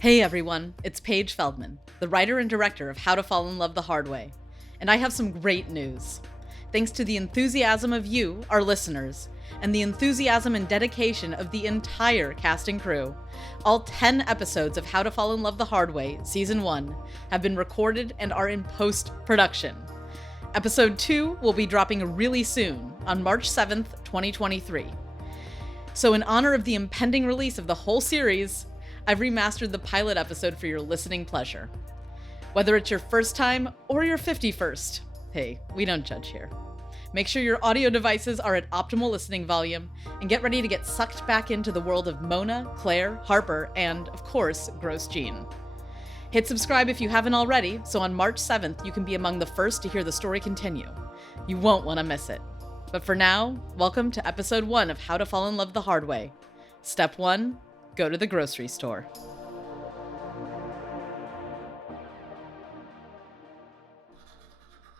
Hey everyone, it's Paige Feldman, the writer and director of How to Fall in Love the Hard Way, and I have some great news. Thanks to the enthusiasm of you, our listeners, and the enthusiasm and dedication of the entire cast and crew, all 10 episodes of How to Fall in Love the Hard Way, Season 1, have been recorded and are in post-production. Episode 2 will be dropping really soon, on March 7th, 2023. So in honor of the impending release of the whole series, I've remastered the pilot episode for your listening pleasure. Whether it's your first time or your 51st, hey, we don't judge here. Make sure your audio devices are at optimal listening volume and get ready to get sucked back into the world of Mona, Claire, Harper, and, of course, Gross Jean. Hit subscribe if you haven't already, so on March 7th you can be among the first to hear the story continue. You won't want to miss it. But for now, welcome to episode 1 of How to Fall in Love the Hard Way. Step 1, go to the grocery store.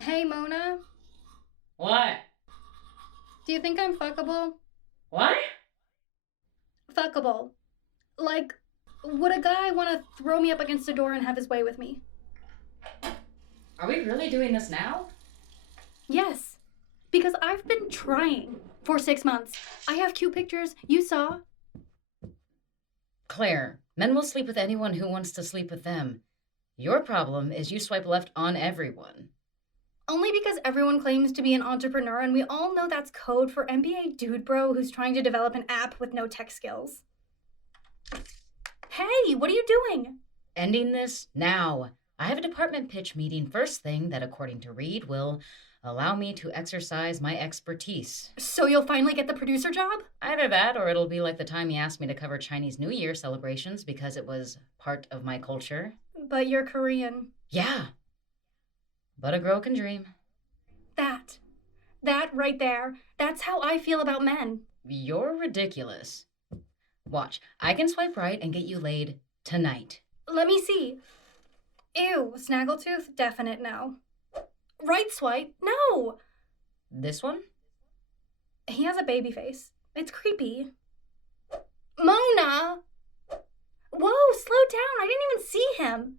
Hey, Mona. What? Do you think I'm fuckable? What? Fuckable. Like, would a guy want to throw me up against a door and have his way with me? Are we really doing this now? Yes. Because I've been trying for 6 months. I have cute pictures. You saw. Claire, men will sleep with anyone who wants to sleep with them. Your problem is you swipe left on everyone. Only because everyone claims to be an entrepreneur, and we all know that's code for NBA dude bro who's trying to develop an app with no tech skills. Hey, what are you doing? Ending this now. I have a department pitch meeting first thing that, according to Reed, will allow me to exercise my expertise. So you'll finally get the producer job? Either that, or it'll be like the time he asked me to cover Chinese New Year celebrations because it was part of my culture. But you're Korean. Yeah. But a girl can dream. That right there. That's how I feel about men. You're ridiculous. Watch, I can swipe right and get you laid tonight. Let me see. Ew, snaggletooth, definite no. Right swipe, no. This one? He has a baby face. It's creepy. Mona! Whoa, slow down. I didn't even see him.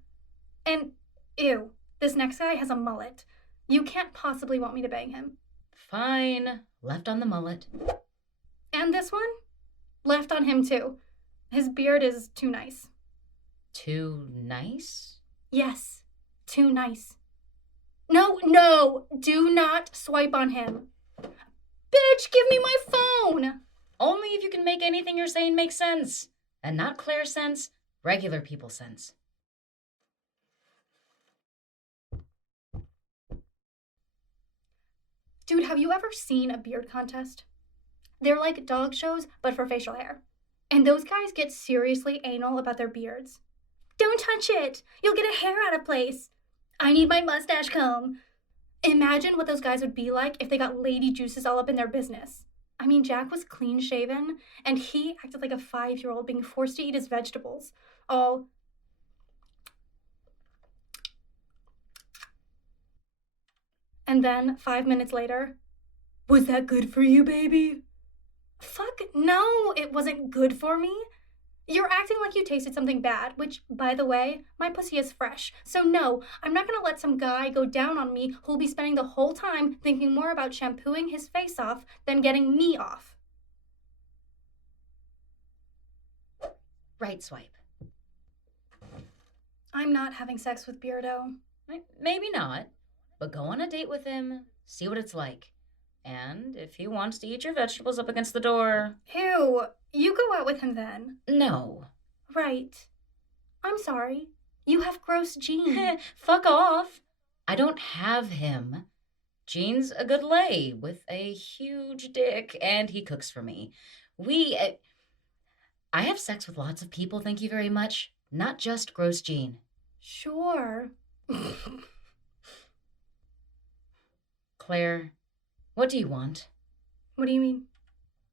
And, ew, this next guy has a mullet. You can't possibly want me to bang him. Fine. Left on the mullet. And this one? Left on him too. His beard is too nice. Too nice? Yes, too nice. No, do not swipe on him. Bitch, give me my phone! Only if you can make anything you're saying make sense. And not Claire sense, regular people sense. Dude, have you ever seen a beard contest? They're like dog shows, but for facial hair. And those guys get seriously anal about their beards. Don't touch it! You'll get a hair out of place. I need my mustache comb. Imagine what those guys would be like if they got lady juices all up in their business. I mean, Jack was clean shaven, and he acted like a 5-year-old being forced to eat his vegetables. All. And then, 5 minutes later, was that good for you, baby? Fuck, no, it wasn't good for me. You're acting like you tasted something bad, which, by the way, my pussy is fresh. So no, I'm not gonna let some guy go down on me who'll be spending the whole time thinking more about shampooing his face off than getting me off. Right swipe. I'm not having sex with Beardo. Maybe not, but go on a date with him, see what it's like. And if he wants to eat your vegetables up against the door... Ew, you go out with him then. No. Right. I'm sorry. You have gross Jean. Fuck off. I don't have him. Jean's a good lay with a huge dick, and he cooks for me. I have sex with lots of people, thank you very much. Not just gross Jean. Sure. Claire, what do you want? What do you mean?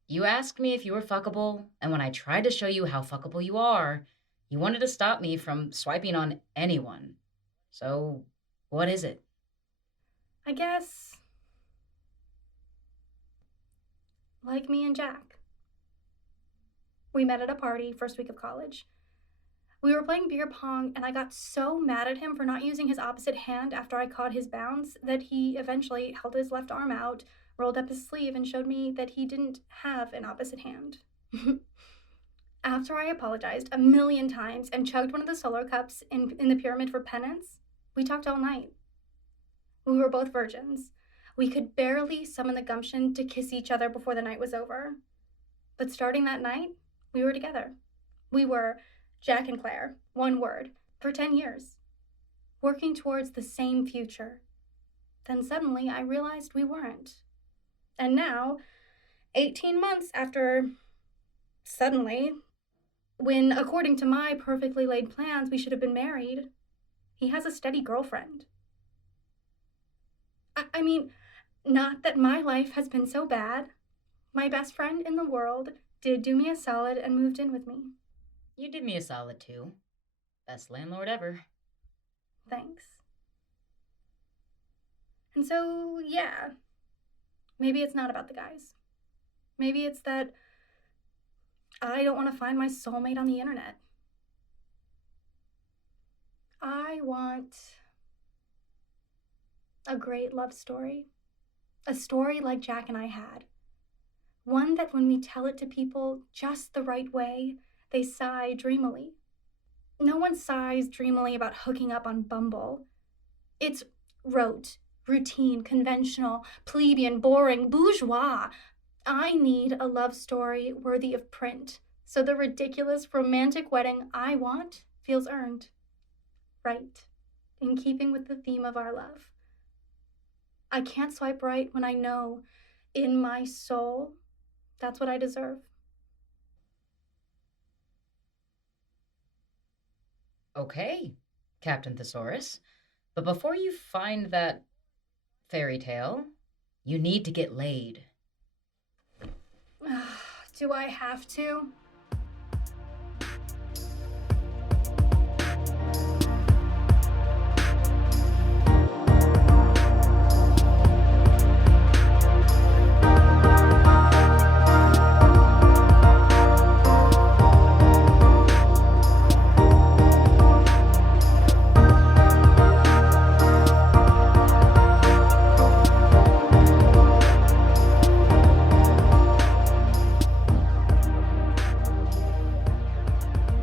You asked me if you were fuckable, and when I tried to show you how fuckable you are, you wanted to stop me from swiping on anyone. So, what is it? I guess... like me and Jack. We met at a party first week of college. We were playing beer pong, and I got so mad at him for not using his opposite hand after I caught his bounce that he eventually held his left arm out, rolled up his sleeve, and showed me that he didn't have an opposite hand. After I apologized a million times and chugged one of the solo cups in the pyramid for penance, we talked all night. We were both virgins. We could barely summon the gumption to kiss each other before the night was over. But starting that night, we were together. We were Jack and Claire, one word, for 10 years, working towards the same future. Then suddenly I realized we weren't. And now, 18 months after suddenly, when according to my perfectly laid plans we should have been married, he has a steady girlfriend. I mean, not that my life has been so bad. My best friend in the world did do me a solid and moved in with me. You did me a solid, too. Best landlord ever. Thanks. And so, yeah, maybe it's not about the guys. Maybe it's that I don't want to find my soulmate on the internet. I want a great love story. A story like Jack and I had. One that when we tell it to people just the right way, they sigh dreamily. No one sighs dreamily about hooking up on Bumble. It's rote, routine, conventional, plebeian, boring, bourgeois. I need a love story worthy of print, so the ridiculous romantic wedding I want feels earned. Right, in keeping with the theme of our love. I can't swipe right when I know, in my soul, that's what I deserve. Okay, Captain Thesaurus. But before you find that fairy tale, you need to get laid. Do I have to?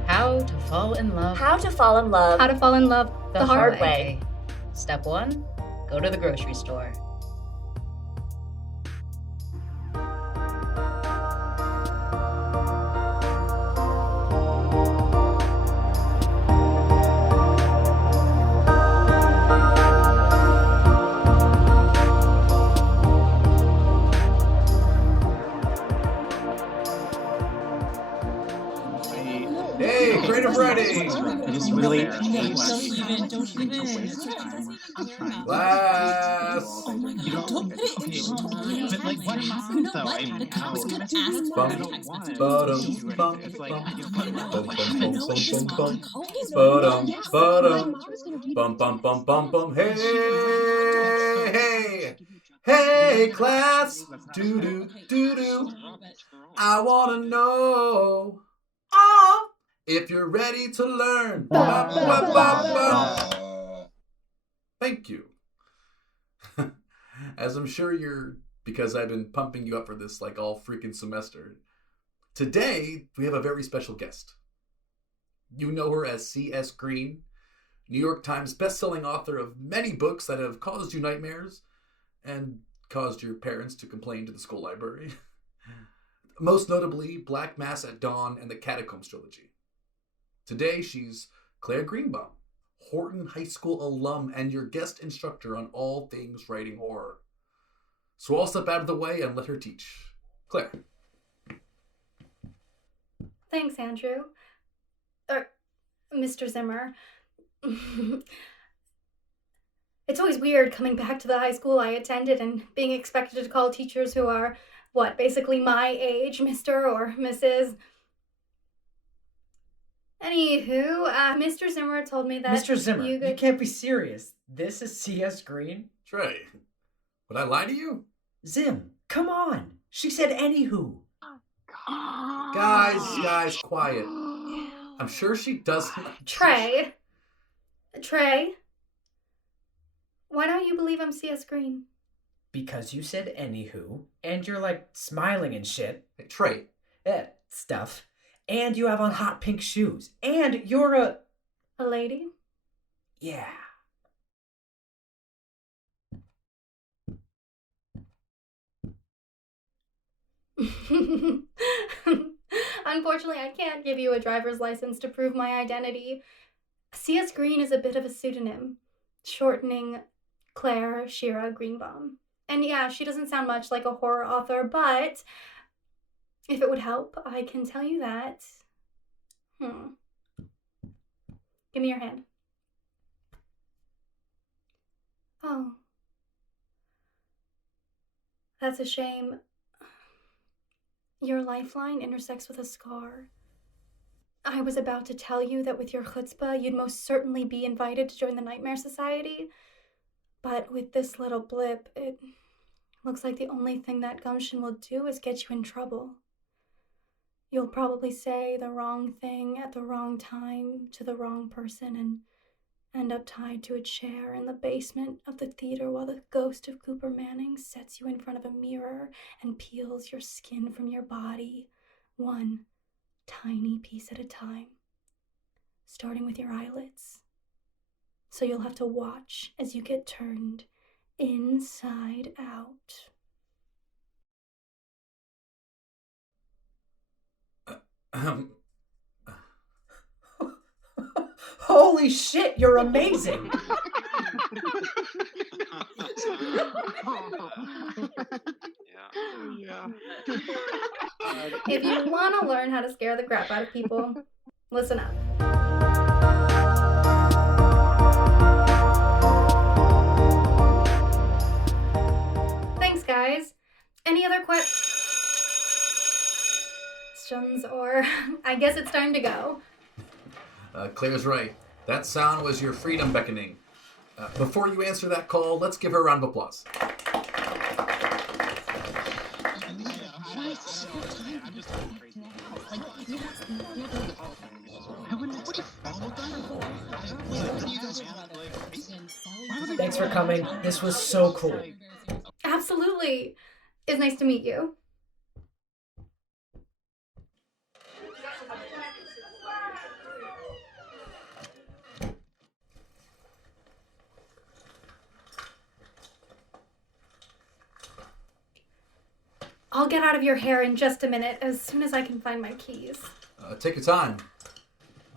How to fall in love. How to fall in love. How to fall in love the hard way. Step 1, go to the grocery store. Hey, creative writing! Really? Class! Oh my god, don't put it in shorthand. But like, what You know what? The cop's gonna ask for it. I know this cop is Hey, class! Do. I wanna know if you're ready to learn. Thank you. As I'm sure you're, because I've been pumping you up for this like all freaking semester. Today, we have a very special guest. You know her as C.S. Green, New York Times best-selling author of many books that have caused you nightmares and caused your parents to complain to the school library. Most notably, Black Mass at Dawn and the Catacombs trilogy. Today, she's Claire Greenbaum, Horton High School alum and your guest instructor on all things writing horror. So I'll step out of the way and let her teach. Claire. Thanks, Andrew. Mr. Zimmer. It's always weird coming back to the high school I attended and being expected to call teachers who are, basically my age, Mr. or Mrs. Anywho, Mr. Zimmer told me that Mr. Zimmer, you can't be serious. This is C.S. Green? Trey, would I lie to you? Zim, come on. She said anywho. Guys, quiet. I'm sure she doesn't. Trey, why don't you believe I'm CS Green? Because you said anywho, and you're like smiling and shit. Hey, Trey. Stuff. And you have on hot pink shoes. And you're a lady? Yeah. Unfortunately, I can't give you a driver's license to prove my identity. CS Green is a bit of a pseudonym, shortening Claire Shira Greenbaum. And yeah, she doesn't sound much like a horror author, but if it would help, I can tell you that. Give me your hand. Oh. That's a shame. Your lifeline intersects with a scar. I was about to tell you that with your chutzpah, you'd most certainly be invited to join the Nightmare Society. But with this little blip, it looks like the only thing that gumption will do is get you in trouble. You'll probably say the wrong thing at the wrong time to the wrong person and end up tied to a chair in the basement of the theater while the ghost of Cooper Manning sets you in front of a mirror and peels your skin from your body, one tiny piece at a time, starting with your eyelids. So you'll have to watch as you get turned inside out. Holy shit, you're amazing! Yeah. If you want to learn how to scare the crap out of people, listen up. Thanks, guys. Any other questions, or I guess it's time to go. Claire's right. That sound was your freedom beckoning. Before you answer that call, let's give her a round of applause. Thanks for coming. This was so cool. Absolutely. It's nice to meet you. I'll get out of your hair in just a minute, as soon as I can find my keys. Take your time.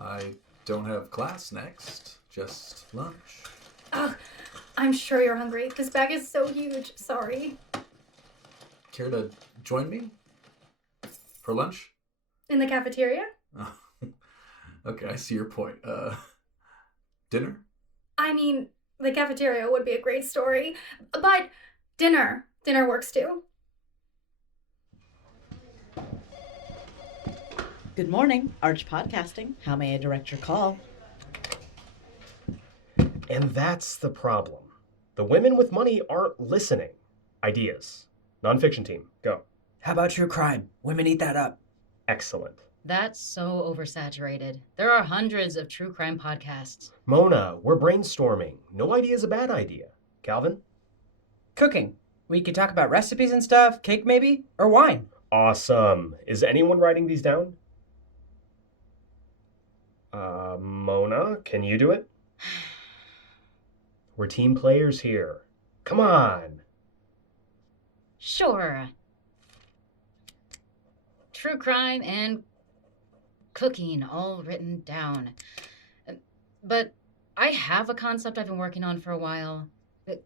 I don't have class next, just lunch. Ugh, I'm sure you're hungry. This bag is so huge. Sorry. Care to join me? For lunch? In the cafeteria? Oh, okay, I see your point. Dinner? I mean, the cafeteria would be a great story, but dinner works too. Good morning, Arch Podcasting. How may I direct your call? And that's the problem. The women with money aren't listening. Ideas. Nonfiction team, go. How about true crime? Women eat that up. Excellent. That's so oversaturated. There are hundreds of true crime podcasts. Mona, we're brainstorming. No idea is a bad idea. Calvin? Cooking. We could talk about recipes and stuff, cake maybe, or wine. Awesome. Is anyone writing these down? Mona, can you do it? We're team players here. Come on. Sure. True crime and cooking all written down. But I have a concept I've been working on for a while.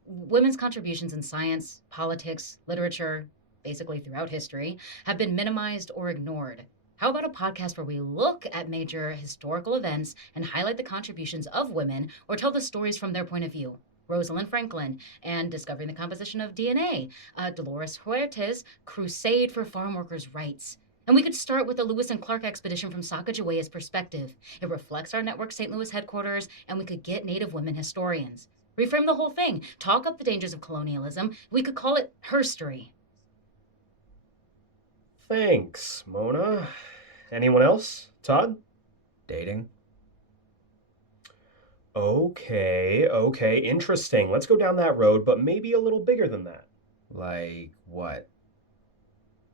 Women's contributions in science, politics, literature, basically throughout history, have been minimized or ignored. How about a podcast where we look at major historical events and highlight the contributions of women or tell the stories from their point of view? Rosalind Franklin and Discovering the Composition of DNA, Dolores Huerta's Crusade for Farm Workers' Rights. And we could start with the Lewis and Clark expedition from Sacagawea's perspective. It reflects our network St. Louis headquarters, and we could get Native women historians. Reframe the whole thing. Talk up the dangers of colonialism. We could call it herstory. Thanks, Mona. Anyone else? Todd? Dating? Okay, interesting. Let's go down that road, but maybe a little bigger than that. Like what?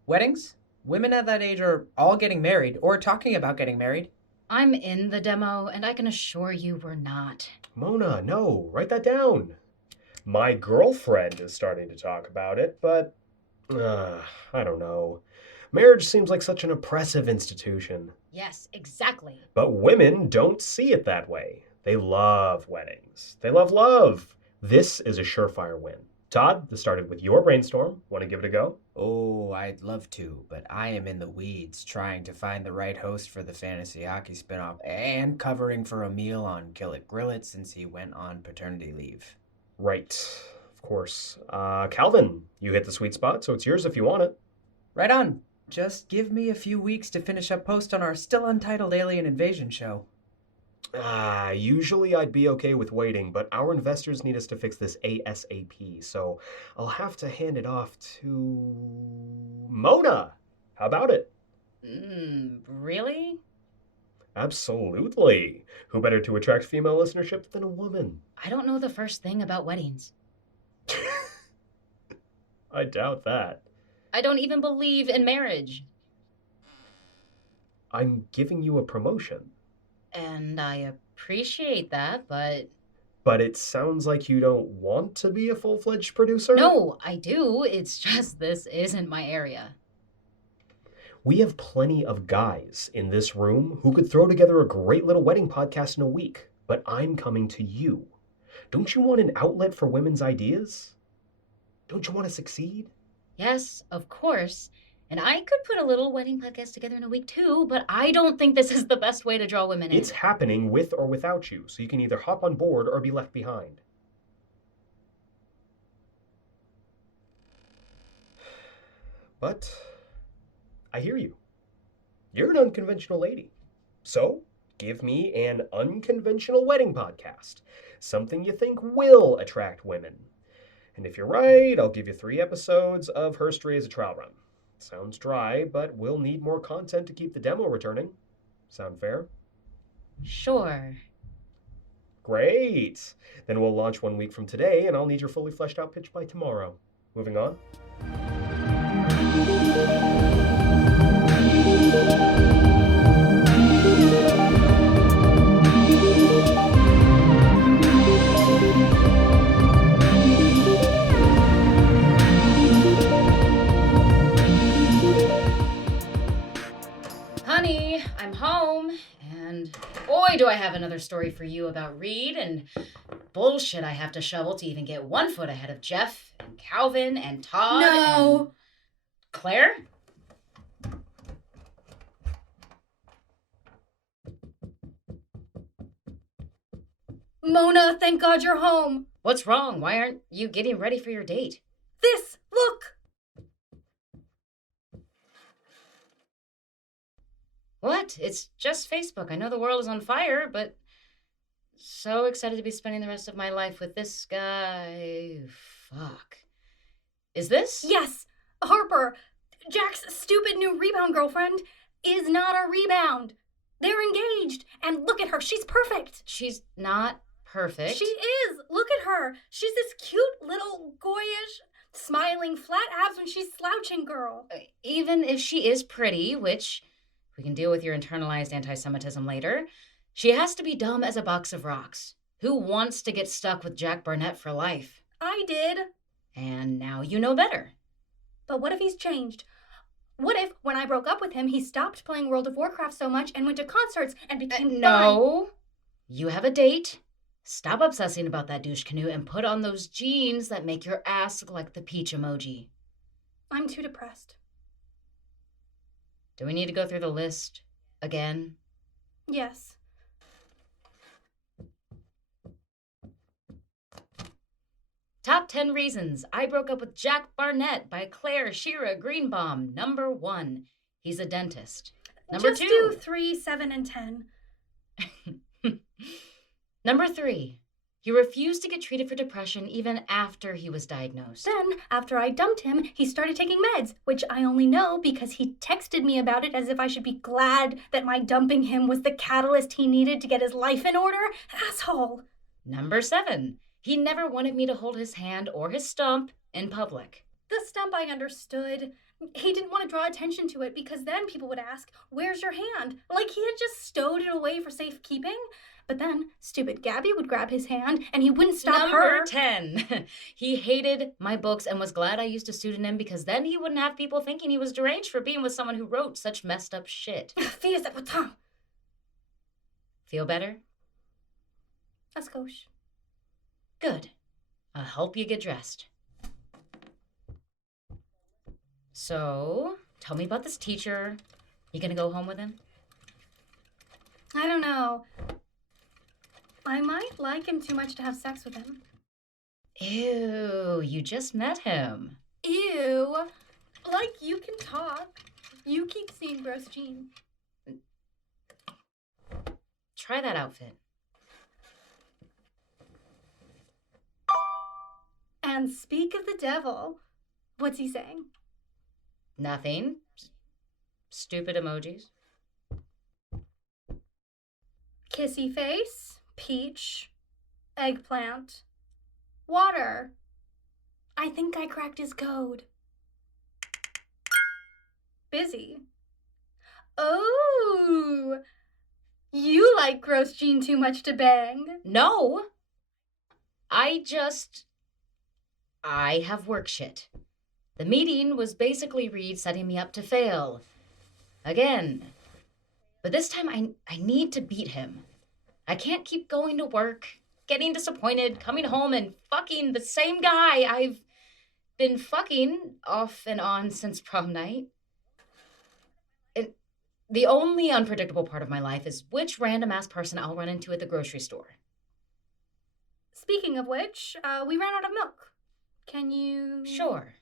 Weddings? Women at that age are all getting married or talking about getting married. I'm in the demo, and I can assure you we're not. Mona, no, write that down. My girlfriend is starting to talk about it, but I don't know. Marriage seems like such an oppressive institution. Yes, exactly. But women don't see it that way. They love weddings. They love love. This is a surefire win. Todd, this started with your brainstorm. Want to give it a go? Oh, I'd love to, but I am in the weeds trying to find the right host for the fantasy hockey spinoff and covering for Emil on Kill It Grill It since he went on paternity leave. Right, of course. Calvin, you hit the sweet spot, so it's yours if you want it. Right on. Just give me a few weeks to finish up post on our still untitled Alien Invasion show. Usually I'd be okay with waiting, but our investors need us to fix this ASAP, so I'll have to hand it off to Mona. How about it? Really? Absolutely. Who better to attract female listenership than a woman? I don't know the first thing about weddings. I doubt that. I don't even believe in marriage. I'm giving you a promotion. And I appreciate that, but... But it sounds like you don't want to be a full-fledged producer? No, I do. It's just this isn't my area. We have plenty of guys in this room who could throw together a great little wedding podcast in a week, but I'm coming to you. Don't you want an outlet for women's ideas? Don't you want to succeed? Yes, of course. And I could put a little wedding podcast together in a week too, but I don't think this is the best way to draw women in. It's happening with or without you, so you can either hop on board or be left behind. But I hear you. You're an unconventional lady. So give me an unconventional wedding podcast. Something you think will attract women. And if you're right, I'll give you 3 episodes of Herstory as a trial run. Sounds dry, but we'll need more content to keep the demo returning. Sound fair? Sure. Great. Then we'll launch 1 week from today, and I'll need your fully fleshed out pitch by tomorrow. Moving on. Honey, I'm home, and boy, do I have another story for you about Reed and bullshit I have to shovel to even get 1 foot ahead of Jeff and Calvin and Todd and... Claire? Mona, thank God you're home. What's wrong? Why aren't you getting ready for your date? This, look. What? It's just Facebook. I know the world is on fire, but so excited to be spending the rest of my life with this guy. Fuck. Is this? Yes, Harper, Jack's stupid new rebound girlfriend, is not a rebound. They're engaged, and look at her. She's perfect. She's not perfect. She is. Look at her. She's this cute little goyish, smiling flat abs when she's slouching girl. Even if she is pretty, which we can deal with your internalized anti-Semitism later, she has to be dumb as a box of rocks. Who wants to get stuck with Jack Barnett for life? I did. And now you know better. But what if he's changed? What if, when I broke up with him, he stopped playing World of Warcraft so much and went to concerts and became fun? No. You have a date. Stop obsessing about that douche canoe and put on those jeans that make your ass look like the peach emoji. I'm too depressed. Do we need to go through the list again? Yes. Top 10 reasons I broke up with Jack Barnett by Claire Shira Greenbaum. Number 1, he's a dentist. Number Just 2, do 3, 7, and 10. Number 3, He refused to get treated for depression even after he was diagnosed. Then, after I dumped him, he started taking meds, which I only know because he texted me about it as if I should be glad that my dumping him was the catalyst he needed to get his life in order. Asshole. Number 7. He never wanted me to hold his hand or his stump in public. The stump I understood. He didn't want to draw attention to it because then people would ask, "Where's your hand?" Like he had just stowed it away for safekeeping. But then, stupid Gabby would grab his hand and he wouldn't stop her. Number 10. He hated my books and was glad I used a pseudonym because then he wouldn't have people thinking he was deranged for being with someone who wrote such messed up shit. Fils de putain. Feel better? A skosh. Good. I'll help you get dressed. So, tell me about this teacher. You gonna go home with him? I don't know. I might like him too much to have sex with him. Ew, you just met him. Ew. Like, you can talk. You keep seeing gross Jean. Try that outfit. And speak of the devil. What's he saying? Nothing. Stupid emojis. Kissy face, peach, eggplant, water. I think I cracked his code. Busy. Oh, you like gross Jean too much to bang. No. I have work shit. The meeting was basically Reed setting me up to fail. Again. But this time I need to beat him. I can't keep going to work, getting disappointed, coming home and fucking the same guy I've been fucking off and on since prom night. The only unpredictable part of my life is which random-ass person I'll run into at the grocery store. Speaking of which, we ran out of milk. Can you... Sure.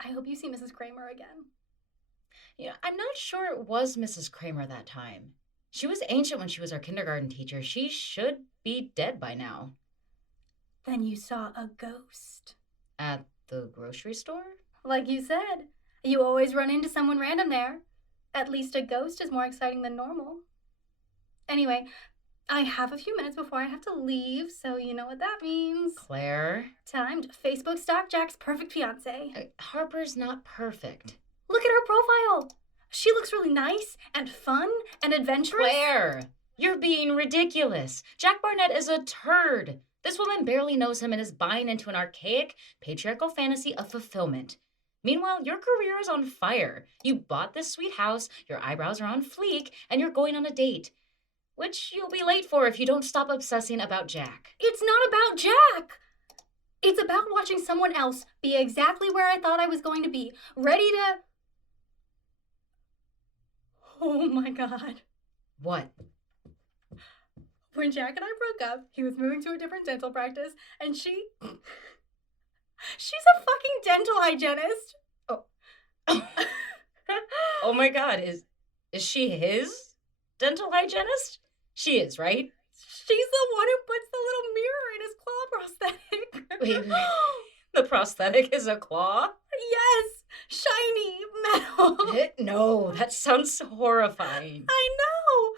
I hope you see Mrs. Kramer again. I'm not sure it was Mrs. Kramer that time. She was ancient when she was our kindergarten teacher. She should be dead by now. Then you saw a ghost. At the grocery store? Like you said, you always run into someone random there. At least a ghost is more exciting than normal. Anyway, I have a few minutes before I have to leave, so you know what that means. Claire? Time to Facebook stalk Jack's perfect fiancé. Harper's not perfect. Look at her profile. She looks really nice and fun and adventurous. Claire, you're being ridiculous. Jack Barnett is a turd. This woman barely knows him and is buying into an archaic, patriarchal fantasy of fulfillment. Meanwhile, your career is on fire. You bought this sweet house, your eyebrows are on fleek, and you're going on a date. Which you'll be late for if you don't stop obsessing about Jack. It's not about Jack. It's about watching someone else be exactly where I thought I was going to be. Ready to... Oh my God. What? When Jack and I broke up, he was moving to a different dental practice, and she's a fucking dental hygienist. Oh my God, is she his dental hygienist? She is, right? She's the one who puts the little mirror in his claw prosthetic. Wait, the prosthetic is a claw? Yes, shiny metal. No, that sounds horrifying. I know.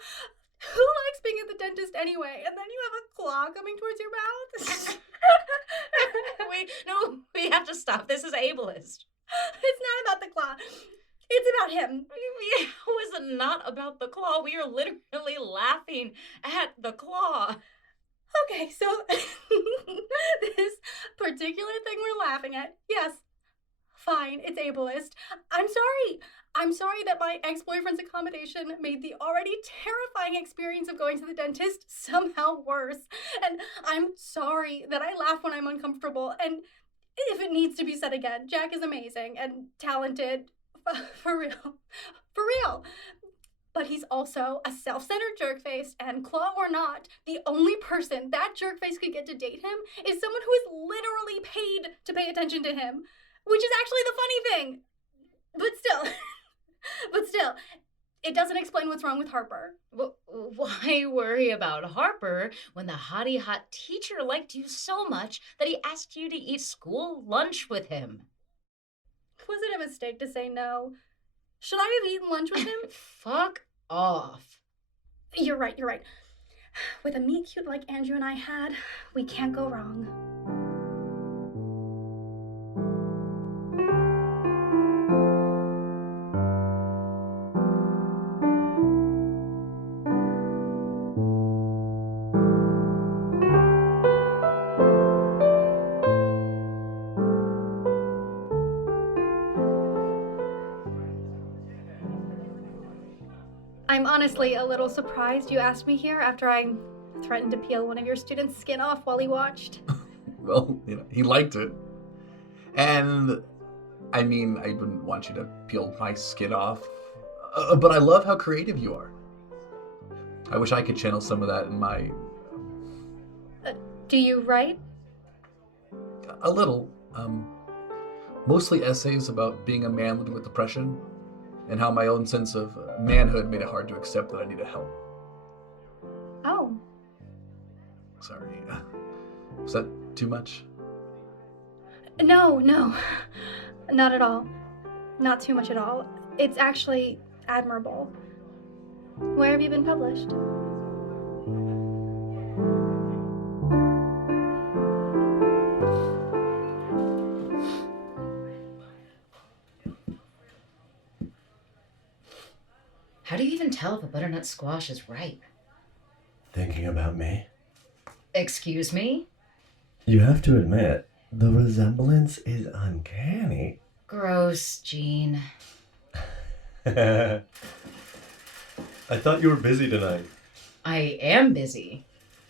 Who likes being at the dentist anyway? And then you have a claw coming towards your mouth. We have to stop. This is ableist. It's not about the claw. It's about him. How is it not about the claw? We are literally laughing at the claw. Okay, so this particular thing we're laughing at, yes, fine, it's ableist. I'm sorry that my ex-boyfriend's accommodation made the already terrifying experience of going to the dentist somehow worse. And I'm sorry that I laugh when I'm uncomfortable. And if it needs to be said again, Jack is amazing and talented. For real. But he's also a self-centered jerkface, and claw or not, the only person that jerkface could get to date him is someone who is literally paid to pay attention to him, which is actually the funny thing. But still, It doesn't explain what's wrong with Harper. Why worry about Harper when the hottie hot teacher liked you so much that he asked you to eat school lunch with him? Was it a mistake to say no? Should I have eaten lunch with him? Fuck off. You're right. With a meet cute like Andrew and I had, we can't go wrong. I'm honestly a little surprised you asked me here after I threatened to peel one of your students' skin off while he watched. Well, he liked it. And, I mean, I wouldn't want you to peel my skin off. But I love how creative you are. I wish I could channel some of that in my... Do you write? A little. Mostly essays about being a man living with depression and how my own sense of manhood made it hard to accept that I needed help. Oh. Sorry. Was that too much? No. Not at all. Not too much at all. It's actually admirable. Where have you been published? How do you even tell if a butternut squash is ripe? Thinking about me? Excuse me? You have to admit, the resemblance is uncanny. Gross, Gene. I thought you were busy tonight. I am busy.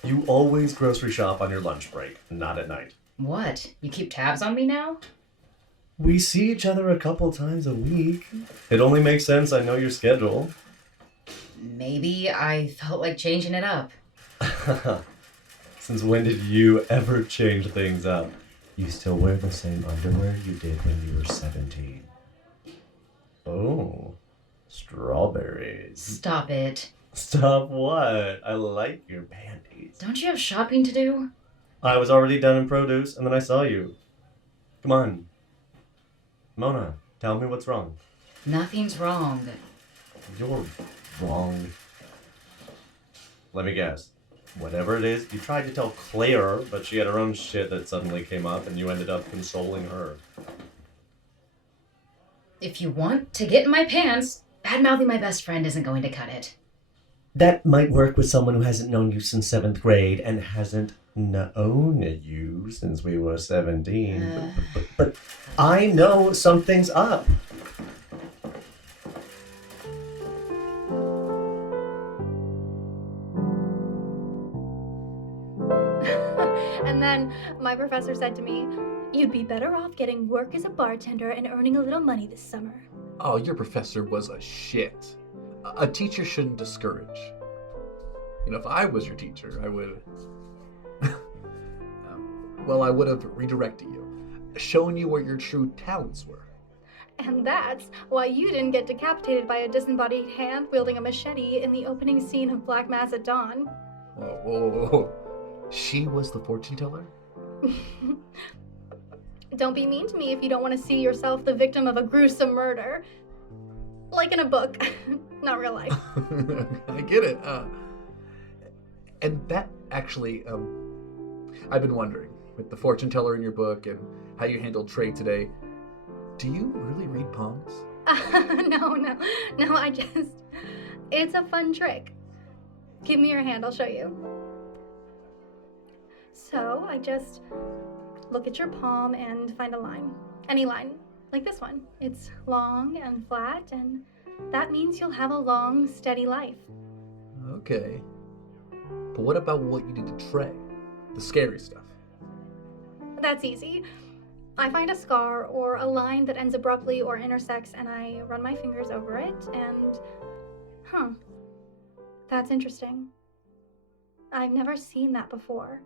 You always grocery shop on your lunch break, not at night. What? You keep tabs on me now? We see each other a couple times a week. It only makes sense I know your schedule. Maybe I felt like changing it up. Since when did you ever change things up? You still wear the same underwear you did when you were 17. Oh, strawberries. Stop it. Stop what? I like your panties. Don't you have shopping to do? I was already done in produce, and then I saw you. Come on. Mona, tell me what's wrong. Nothing's wrong. You're wrong. Let me guess. Whatever it is, you tried to tell Claire, but she had her own shit that suddenly came up, and you ended up consoling her. If you want to get in my pants, bad-mouthing my best friend isn't going to cut it. That might work with someone who hasn't known you since 7th grade and hasn't known you since we were 17. But I know something's up. And then my professor said to me, "You'd be better off getting work as a bartender and earning a little money this summer." Oh, your professor was a shit. A teacher shouldn't discourage. If I was your teacher, I would... I would have redirected you, shown you where your true talents were. And that's why you didn't get decapitated by a disembodied hand wielding a machete in the opening scene of Black Mass at Dawn. Whoa. She was the fortune teller? Don't be mean to me if you don't want to see yourself the victim of a gruesome murder. Like in a book, not real life. I get it. And that actually, I've been wondering, with the fortune teller in your book and how you handled Trey today, do you really read palms? No, it's a fun trick. Give me your hand, I'll show you. So, I just look at your palm and find a line. Any line, like this one. It's long and flat, and that means you'll have a long, steady life. Okay. But what about what you did to Trey? The scary stuff. That's easy. I find a scar or a line that ends abruptly or intersects, and I run my fingers over it, and... That's interesting. I've never seen that before.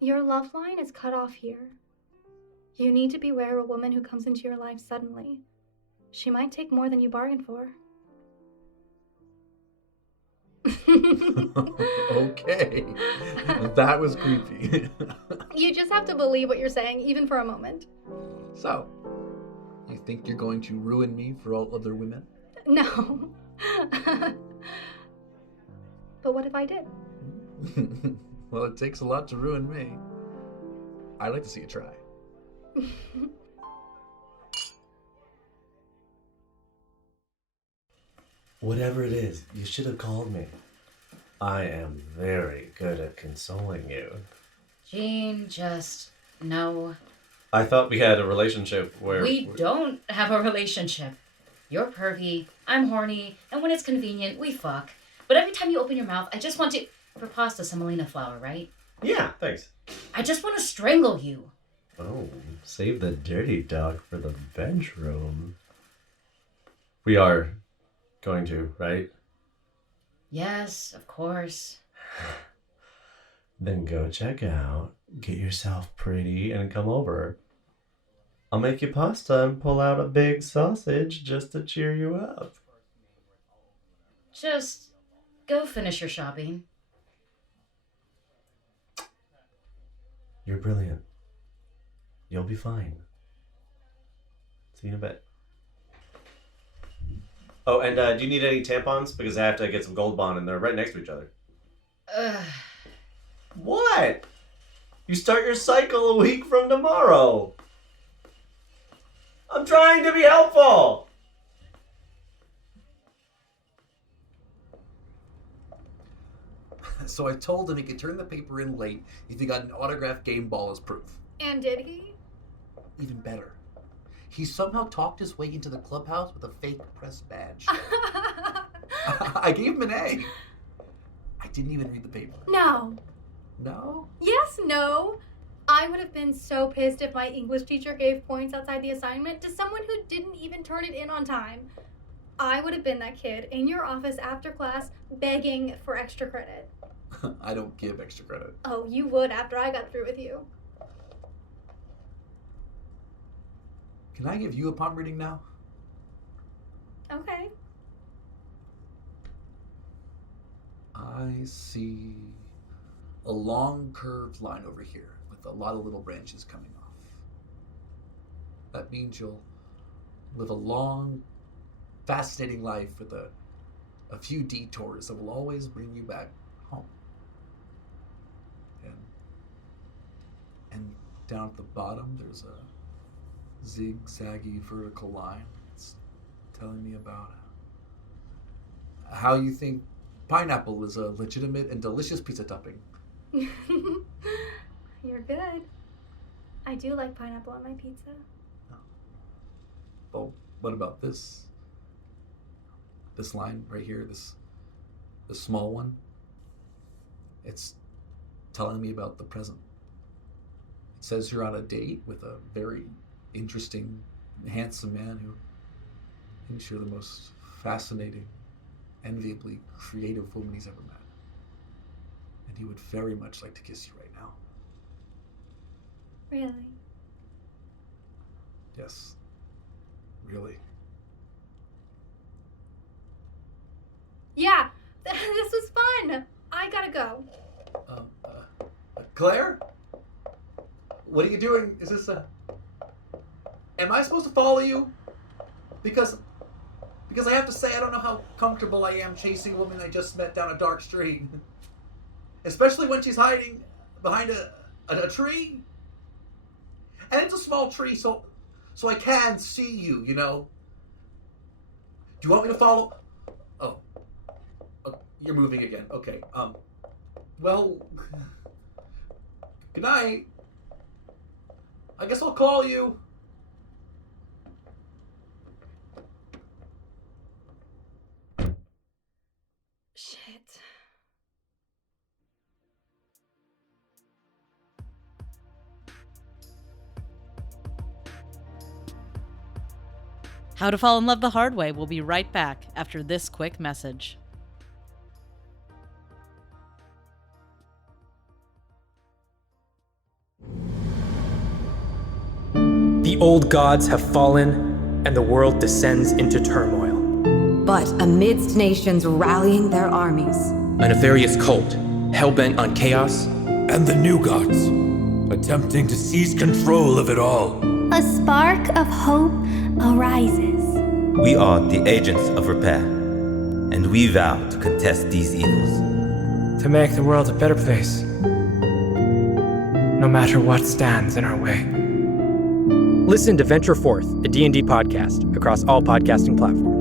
Your love line is cut off here. You need to beware a woman who comes into your life suddenly. She might take more than you bargained for. Okay. That was creepy. You just have to believe what you're saying, even for a moment. So, you think you're going to ruin me for all other women? No. But what if I did? Well, it takes a lot to ruin me. I'd like to see you try. Whatever it is, you should have called me. I am very good at consoling you. Gene, no. I thought we had a relationship where... We don't have a relationship. You're pervy, I'm horny, and when it's convenient, we fuck. But every time you open your mouth, I just want to... For pasta, semolina flour, right? Yeah, thanks. I just want to strangle you. Oh, save the dirty talk for the bedroom. We are going to, right? Yes, of course. Then go check out, get yourself pretty, and come over. I'll make you pasta and pull out a big sausage just to cheer you up. Just go finish your shopping. You're brilliant. You'll be fine. See you in a bit. Oh, and do you need any tampons? Because I have to get some Gold Bond and they're right next to each other. What? You start your cycle a week from tomorrow. I'm trying to be helpful. So I told him he could turn the paper in late if he got an autographed game ball as proof. And did he? Even better. He somehow talked his way into the clubhouse with a fake press badge. I gave him an A. I didn't even read the paper. No. No? Yes, no. I would have been so pissed if my English teacher gave points outside the assignment to someone who didn't even turn it in on time. I would have been that kid in your office after class begging for extra credit. I don't give extra credit. Oh, you would after I got through with you. Can I give you a palm reading now? Okay. I see a long curved line over here with a lot of little branches coming off. That means you'll live a long, fascinating life with a few detours that will always bring you back home. And down at the bottom, there's a zigzaggy vertical line. It's telling me about how you think pineapple is a legitimate and delicious pizza topping. You're good. I do like pineapple on my pizza. Well, what about this? This line right here, this small one? It's telling me about the present. It says you're on a date with a very interesting, handsome man who thinks you're the most fascinating, enviably creative woman he's ever met. And he would very much like to kiss you right now. Really? Yes. Really. Yeah, this was fun. I gotta go. Claire? What are you doing? Is this am I supposed to follow you? Because I have to say I don't know how comfortable I am chasing a woman I just met down a dark street. Especially when she's hiding behind a tree. And it's a small tree, so I can see you, you know. Do you want me to follow? Oh, you're moving again. Okay. Well, good night. I guess I'll call you. Shit. How to Fall in Love the Hard Way will be right back after this quick message. The old gods have fallen, and the world descends into turmoil. But amidst nations rallying their armies, a nefarious cult, hell-bent on chaos. And the new gods, attempting to seize control of it all. A spark of hope arises. We are the agents of repair, and we vow to contest these evils. To make the world a better place. No matter what stands in our way. Listen to Venture Forth, a D&D podcast, across all podcasting platforms.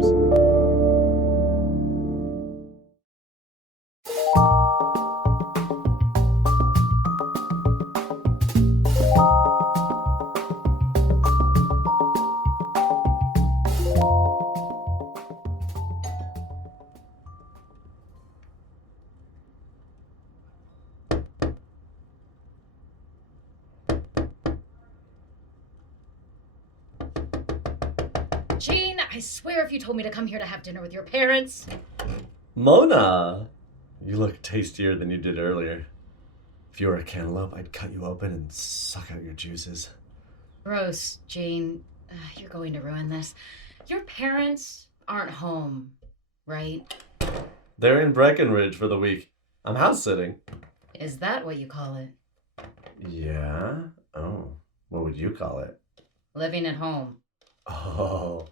Gene, I swear if you told me to come here to have dinner with your parents. Mona! You look tastier than you did earlier. If you were a cantaloupe, I'd cut you open and suck out your juices. Gross, Gene. You're going to ruin this. Your parents aren't home, right? They're in Breckenridge for the week. I'm house sitting. Is that what you call it? Yeah? Oh, what would you call it? Living at home. Oh,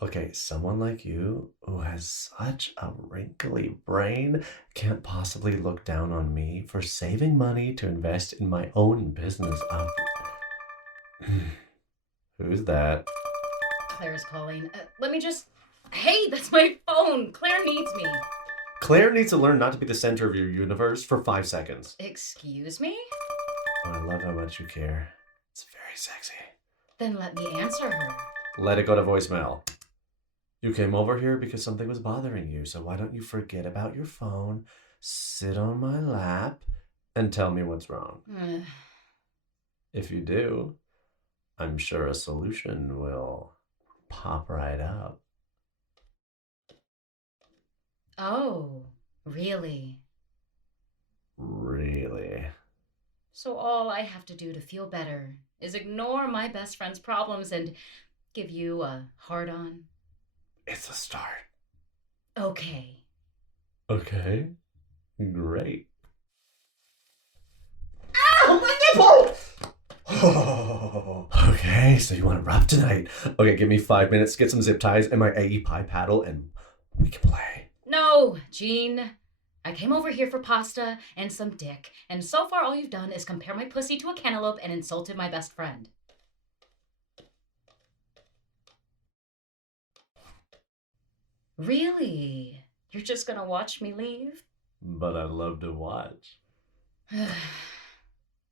okay. Someone like you who has such a wrinkly brain can't possibly look down on me for saving money to invest in my own business. Who's that? Claire's calling. Let me just... Hey, that's my phone. Claire needs me. Claire needs to learn not to be the center of your universe for 5 seconds. Excuse me? Oh, I love how much you care. It's very sexy. Then let me answer her. Let it go to voicemail. You came over here because something was bothering you, so why don't you forget about your phone, sit on my lap, and tell me what's wrong? If you do, I'm sure a solution will pop right up. Oh, really? Really? So all I have to do to feel better is ignore my best friend's problems and give you a hard-on? It's a start. Okay. Okay. Great. Ow, my nipple! Okay, so you want to rap tonight. Okay, give me 5 minutes to get some zip ties and my AE pie paddle and we can play. No, Gene. I came over here for pasta and some dick, and so far all you've done is compare my pussy to a cantaloupe and insulted my best friend. Really? You're just gonna watch me leave? But I'd love to watch.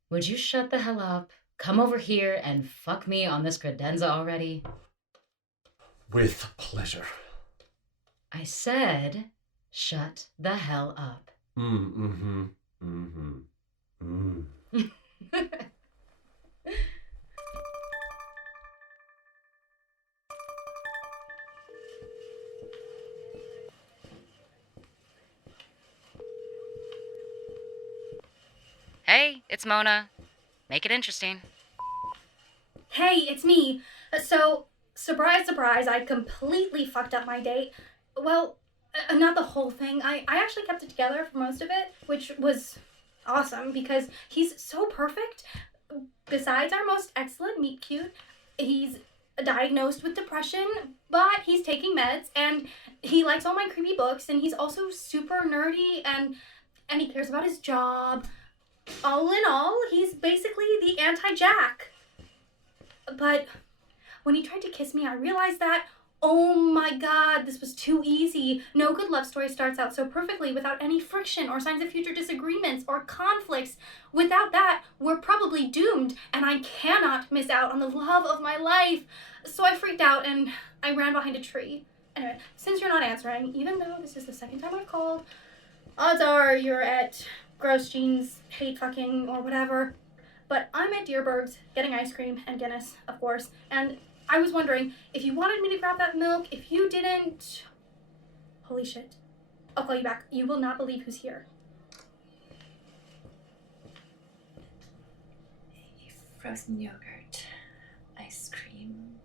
Would you shut the hell up, come over here, and fuck me on this credenza already? With pleasure. I said, shut the hell up. Hey, it's Mona. Make it interesting. Hey, it's me. So, surprise, surprise, I completely fucked up my date. Well, not the whole thing. I actually kept it together for most of it, which was awesome because he's so perfect. Besides our most excellent meet cute, he's diagnosed with depression, but he's taking meds, and he likes all my creepy books, and he's also super nerdy, and he cares about his job. All in all, he's basically the anti-Jack. But when he tried to kiss me, I realized that, oh my god, this was too easy. No good love story starts out so perfectly without any friction or signs of future disagreements or conflicts. Without that, we're probably doomed, and I cannot miss out on the love of my life. So I freaked out and I ran behind a tree. Anyway, since you're not answering, even though this is the second time I've called, odds are you're at Gross Jeans, hate fucking, or whatever. But I'm at Deerberg's getting ice cream and Guinness, of course, and I was wondering if you wanted me to grab that milk. If you didn't... Holy shit. I'll call you back. You will not believe who's here. Frozen yogurt, ice cream,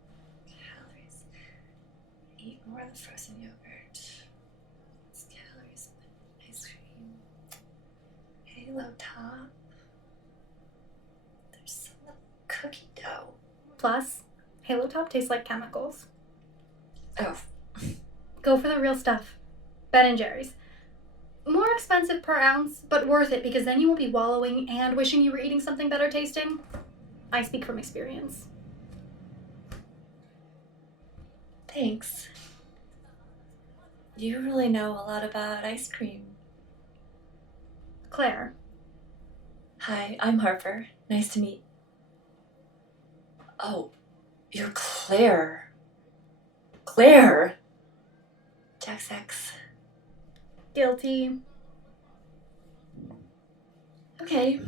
calories. Eat more of the frozen yogurt. It's calories, but ice cream. Halo Top. There's some little cookie dough. Plus, Halo Top tastes like chemicals. Oh. Go for the real stuff. Ben & Jerry's. More expensive per ounce, but worth it because then you won't be wallowing and wishing you were eating something better tasting. I speak from experience. Thanks. You really know a lot about ice cream. Claire. Hi, I'm Harper. Nice to meet. Oh, you're Claire. Claire! Jack's ex. Guilty. Okay.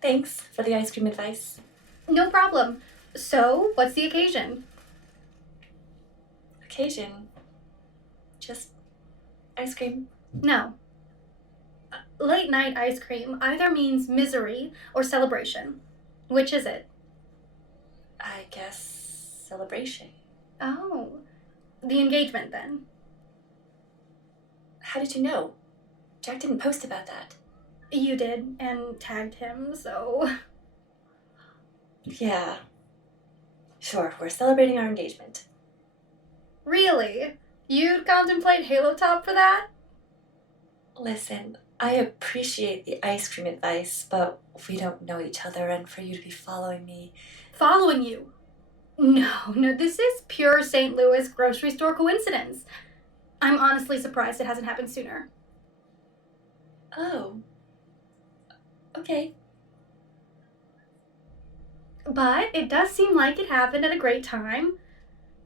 Thanks for the ice cream advice. No problem. So, what's the occasion? Occasion? Just ice cream? No. Late night ice cream either means misery or celebration. Which is it? I guess celebration. Oh. The engagement, then. How did you know? Jack didn't post about that. You did, and tagged him, so... Yeah. Sure, we're celebrating our engagement. Really? You'd contemplate Halo Top for that? Listen, I appreciate the ice cream advice, but we don't know each other, and for you to be following me... Following you? No, this is pure St. Louis grocery store coincidence. I'm honestly surprised it hasn't happened sooner. Oh. Okay. But it does seem like it happened at a great time.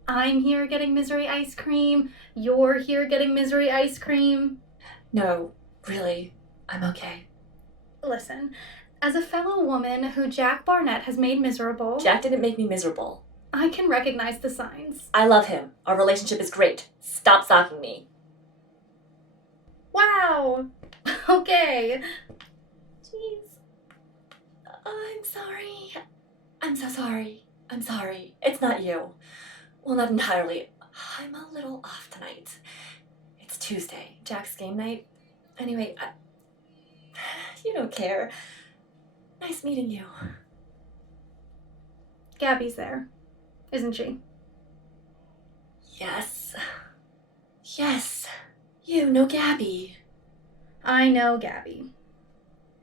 I'm here getting misery ice cream. You're here getting misery ice cream. No, really, I'm okay. Listen, as a fellow woman who Jack Barnett has made miserable... Jack didn't make me miserable. I can recognize the signs. I love him. Our relationship is great. Stop stalking me. Wow. Okay. Jeez. I'm sorry. I'm so sorry. I'm sorry. It's not you. Well, not entirely. I'm a little off tonight. It's Tuesday, Jack's game night. Anyway, you don't care. Nice meeting you. Gabby's there, isn't she? Yes. Yes. You know Gabby. I know Gabby.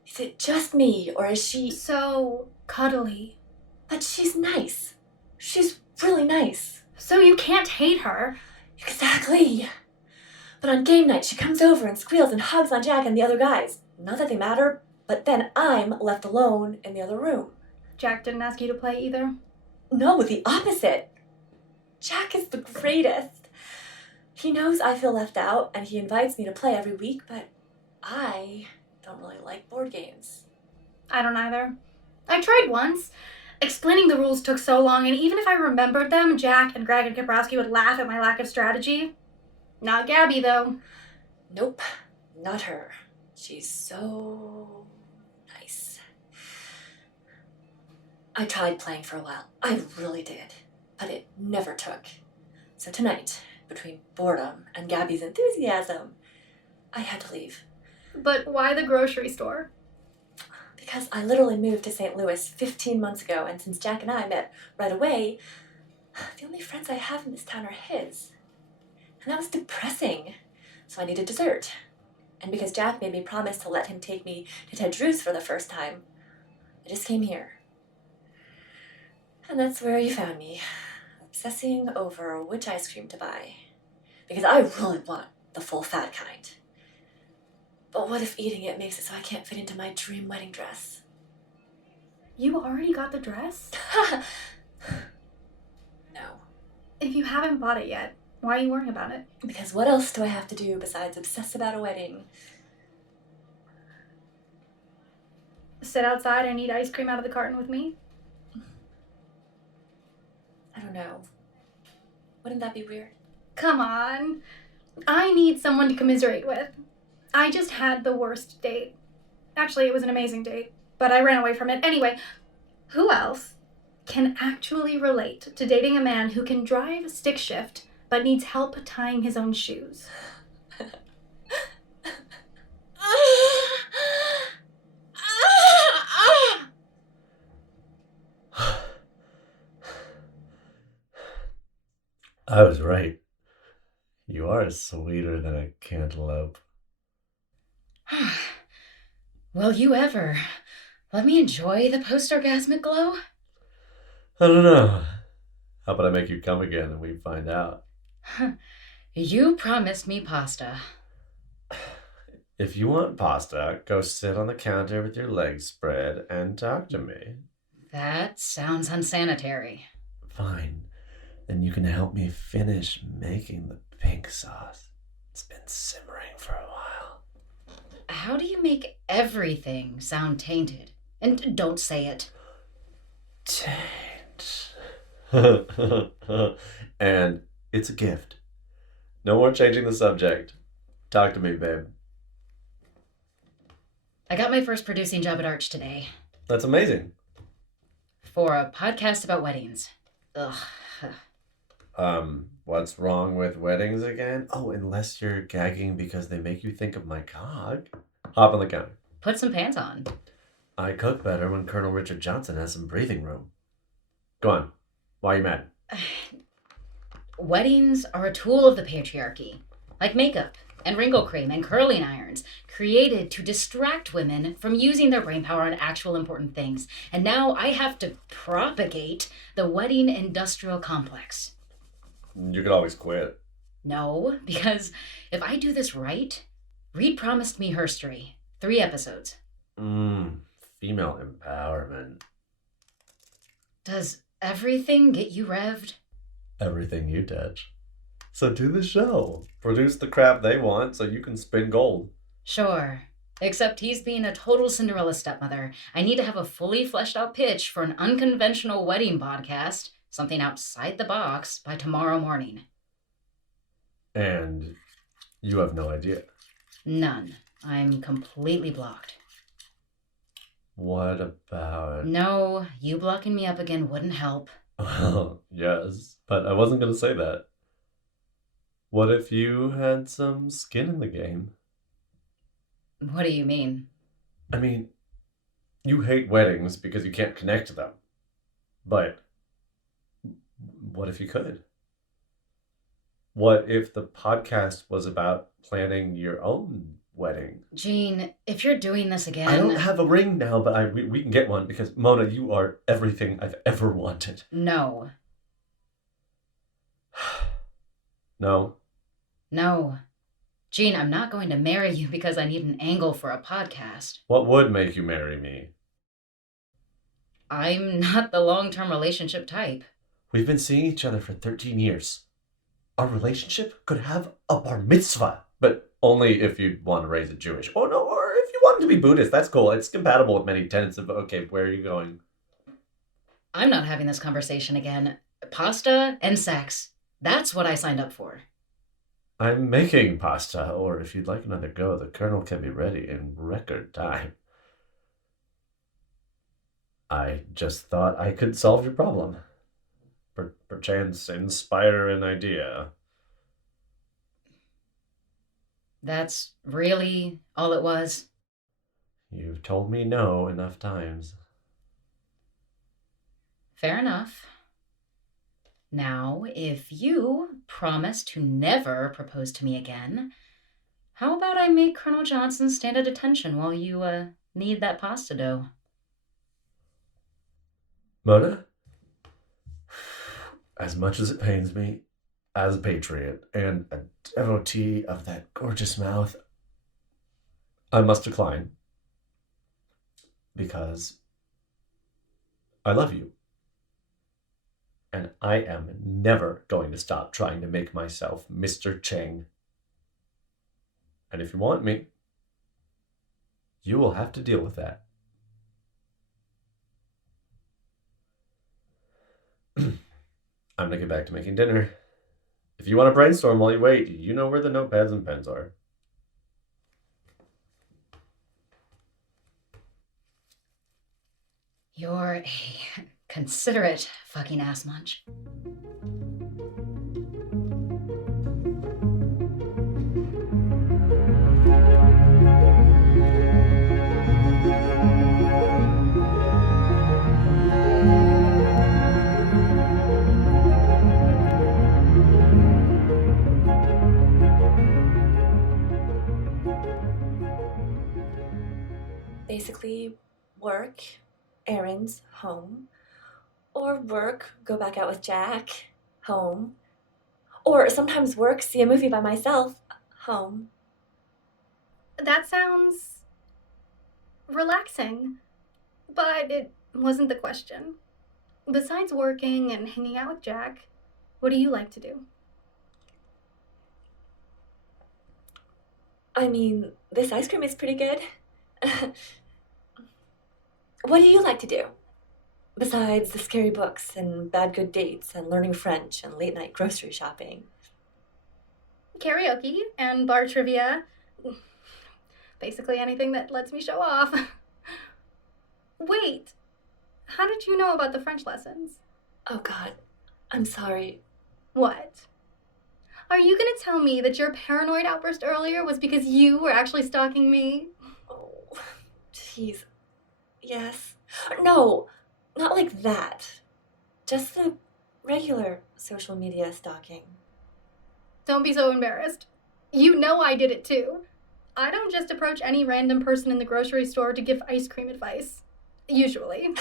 Is it just me, or is she... So cuddly. But she's nice. She's really nice. So you can't hate her. Exactly. But on game night, she comes over and squeals and hugs on Jack and the other guys. Not that they matter, but then I'm left alone in the other room. Jack didn't ask you to play either? No, the opposite. Jack is the greatest. He knows I feel left out, and he invites me to play every week, but I don't really like board games. I don't either. I tried once. Explaining the rules took so long, and even if I remembered them, Jack and Greg and Kaprowski would laugh at my lack of strategy. Not Gabby, though. Nope, not her. She's so nice. I tried playing for a while. I really did. But it never took. So tonight, between boredom and Gabby's enthusiasm, I had to leave. But why the grocery store? Because I literally moved to St. Louis 15 months ago, and since Jack and I met right away, the only friends I have in this town are his. And that was depressing. So I needed dessert. And because Jack made me promise to let him take me to Ted Drew's for the first time, I just came here. And that's where you found me, obsessing over which ice cream to buy. Because I really want the full fat kind. But what if eating it makes it so I can't fit into my dream wedding dress? You already got the dress? No. If you haven't bought it yet, why are you worrying about it? Because what else do I have to do besides obsess about a wedding? Sit outside and eat ice cream out of the carton with me? I don't know. Wouldn't that be weird? Come on. I need someone to commiserate with. I just had the worst date. Actually, it was an amazing date, but I ran away from it. Anyway, who else can actually relate to dating a man who can drive stick shift but needs help tying his own shoes? I was right. You are sweeter than a cantaloupe. Will you ever let me enjoy the post-orgasmic glow? I don't know. How about I make you come again and we find out? You promised me pasta. If you want pasta, go sit on the counter with your legs spread and talk to me. That sounds unsanitary. Fine. Then you can help me finish making the pink sauce. It's been simmering for a while. How do you make everything sound tainted? And don't say it. Taint. And it's a gift. No more changing the subject. Talk to me, babe. I got my first producing job at Arch today. That's amazing. For a podcast about weddings. Ugh. What's wrong with weddings again? Oh, unless you're gagging because they make you think of my cock. Hop on the counter. Put some pants on. I cook better when Colonel Richard Johnson has some breathing room. Go on. Why are you mad? Weddings are a tool of the patriarchy. Like makeup and wrinkle cream and curling irons, created to distract women from using their brainpower on actual important things. And now I have to propagate the wedding industrial complex. You could always quit. No, because if I do this right, Reed promised me herstory. 3 episodes. Female empowerment. Does everything get you revved? Everything you touch. So do the show. Produce the crap they want so you can spin gold. Sure. Except he's being a total Cinderella stepmother. I need to have a fully fleshed out pitch for an unconventional wedding podcast, something outside the box, by tomorrow morning. And you have no idea. None. I'm completely blocked. What about... No, you blocking me up again wouldn't help. Well, yes, but I wasn't going to say that. What if you had some skin in the game? What do you mean? I mean, you hate weddings because you can't connect to them. But what if you could? What if the podcast was about planning your own wedding? Gene, if you're doing this again... I don't have a ring now, but we can get one because, Mona, you are everything I've ever wanted. No. No. No. Gene, I'm not going to marry you because I need an angle for a podcast. What would make you marry me? I'm not the long-term relationship type. We've been seeing each other for 13 years. Our relationship could have a bar mitzvah, but only if you want to raise it Jewish. Oh no, or if you want it to be Buddhist, that's cool. It's compatible with many tenets of, okay, where are you going? I'm not having this conversation again. Pasta and sex. That's what I signed up for. I'm making pasta, or if you'd like another go, the Colonel can be ready in record time. I just thought I could solve your problem. Perchance inspire an idea. That's really all it was? You've told me no enough times. Fair enough. Now, if you promise to never propose to me again, how about I make Colonel Johnson stand at attention while you, knead that pasta dough? Mona? As much as it pains me, as a patriot and a devotee of that gorgeous mouth, I must decline. Because I love you. And I am never going to stop trying to make myself Mr. Cheung. And if you want me, you will have to deal with that. I'm going to get back to making dinner. If you want to brainstorm while you wait, you know where the notepads and pens are. You're a considerate fucking ass munch. basically work, errands, home. Or work, go back out with Jack, home. Or sometimes work, see a movie by myself, home. That sounds relaxing, but it wasn't the question. Besides working and hanging out with Jack, what do you like to do? I mean, this ice cream is pretty good. What do you like to do? Besides the scary books and bad good dates and learning French and late night grocery shopping. Karaoke and bar trivia. Basically anything that lets me show off. Wait, how did you know about the French lessons? Oh God, I'm sorry. What? Are you gonna tell me that your paranoid outburst earlier was because you were actually stalking me? Oh, jeez. Yes. No, not like that. Just the regular social media stalking. Don't be so embarrassed. You know I did it too. I don't just approach any random person in the grocery store to give ice cream advice. Usually.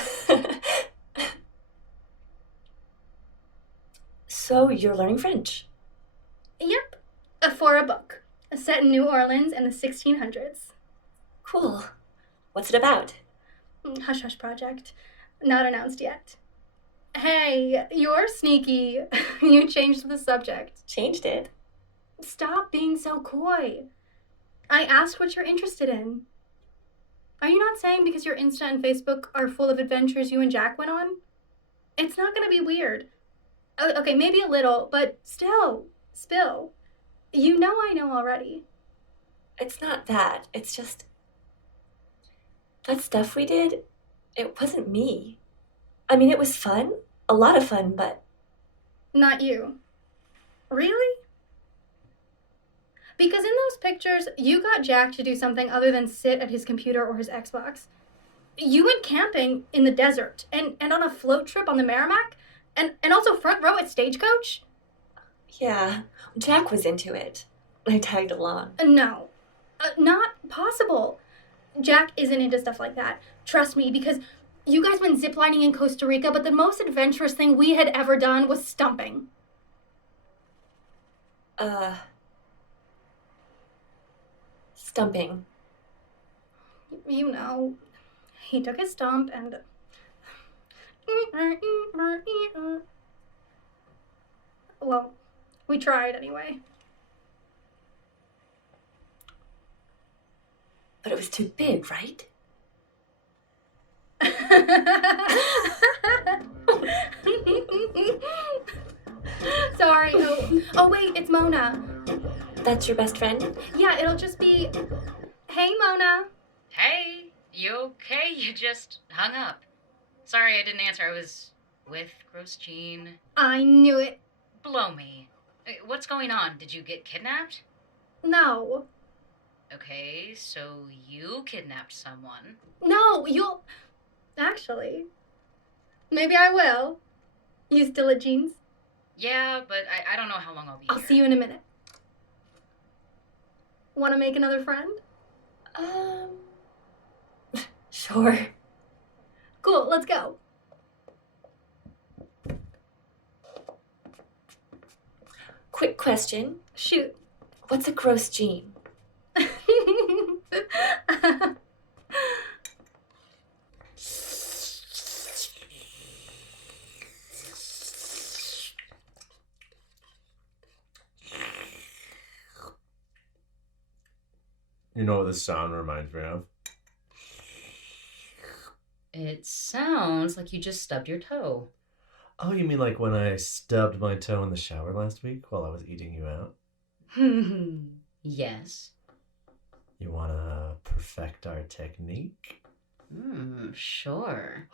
So you're learning French? Yep. For a book. Set in New Orleans in the 1600s. Cool. What's it about? Hush Hush Project. Not announced yet. Hey, you're sneaky. You changed the subject. Changed it? Stop being so coy. I asked what you're interested in. Are you not saying because your Insta and Facebook are full of adventures you and Jack went on? It's not gonna be weird. Okay, maybe a little, but still, spill. You know I know already. It's not that. It's just... that stuff we did, it wasn't me. I mean, it was fun. A lot of fun, but... Not you. Really? Because in those pictures, you got Jack to do something other than sit at his computer or his Xbox. You went camping in the desert and on a float trip on the Merrimack and also front row at Stagecoach. Yeah, Jack was into it. I tagged along. No, not possible. Jack isn't into stuff like that. Trust me, because you guys went ziplining in Costa Rica, but the most adventurous thing we had ever done was stumping. Stumping. You know, he took his stump and... Well, we tried anyway. But it was too big, right? Sorry. Oh, wait, it's Mona. That's your best friend? Yeah, it'll just be... Hey, Mona. Hey, you okay? You just hung up. Sorry I didn't answer. I was with Gross Jean. I knew it. Blow me. What's going on? Did you get kidnapped? No. Okay, so you kidnapped someone. No, you'll... Actually, maybe I will. You still at Jean's? Yeah, but I don't know how long I'll be I'll here. see you in a minute. Want to make another friend? Sure. Cool, let's go. Quick question. Shoot. What's a gross gene? You know what this sound reminds me of? It sounds like you just stubbed your toe. Oh, you mean like when I stubbed my toe in the shower last week while I was eating you out? Yes. You wanna perfect our technique? Sure.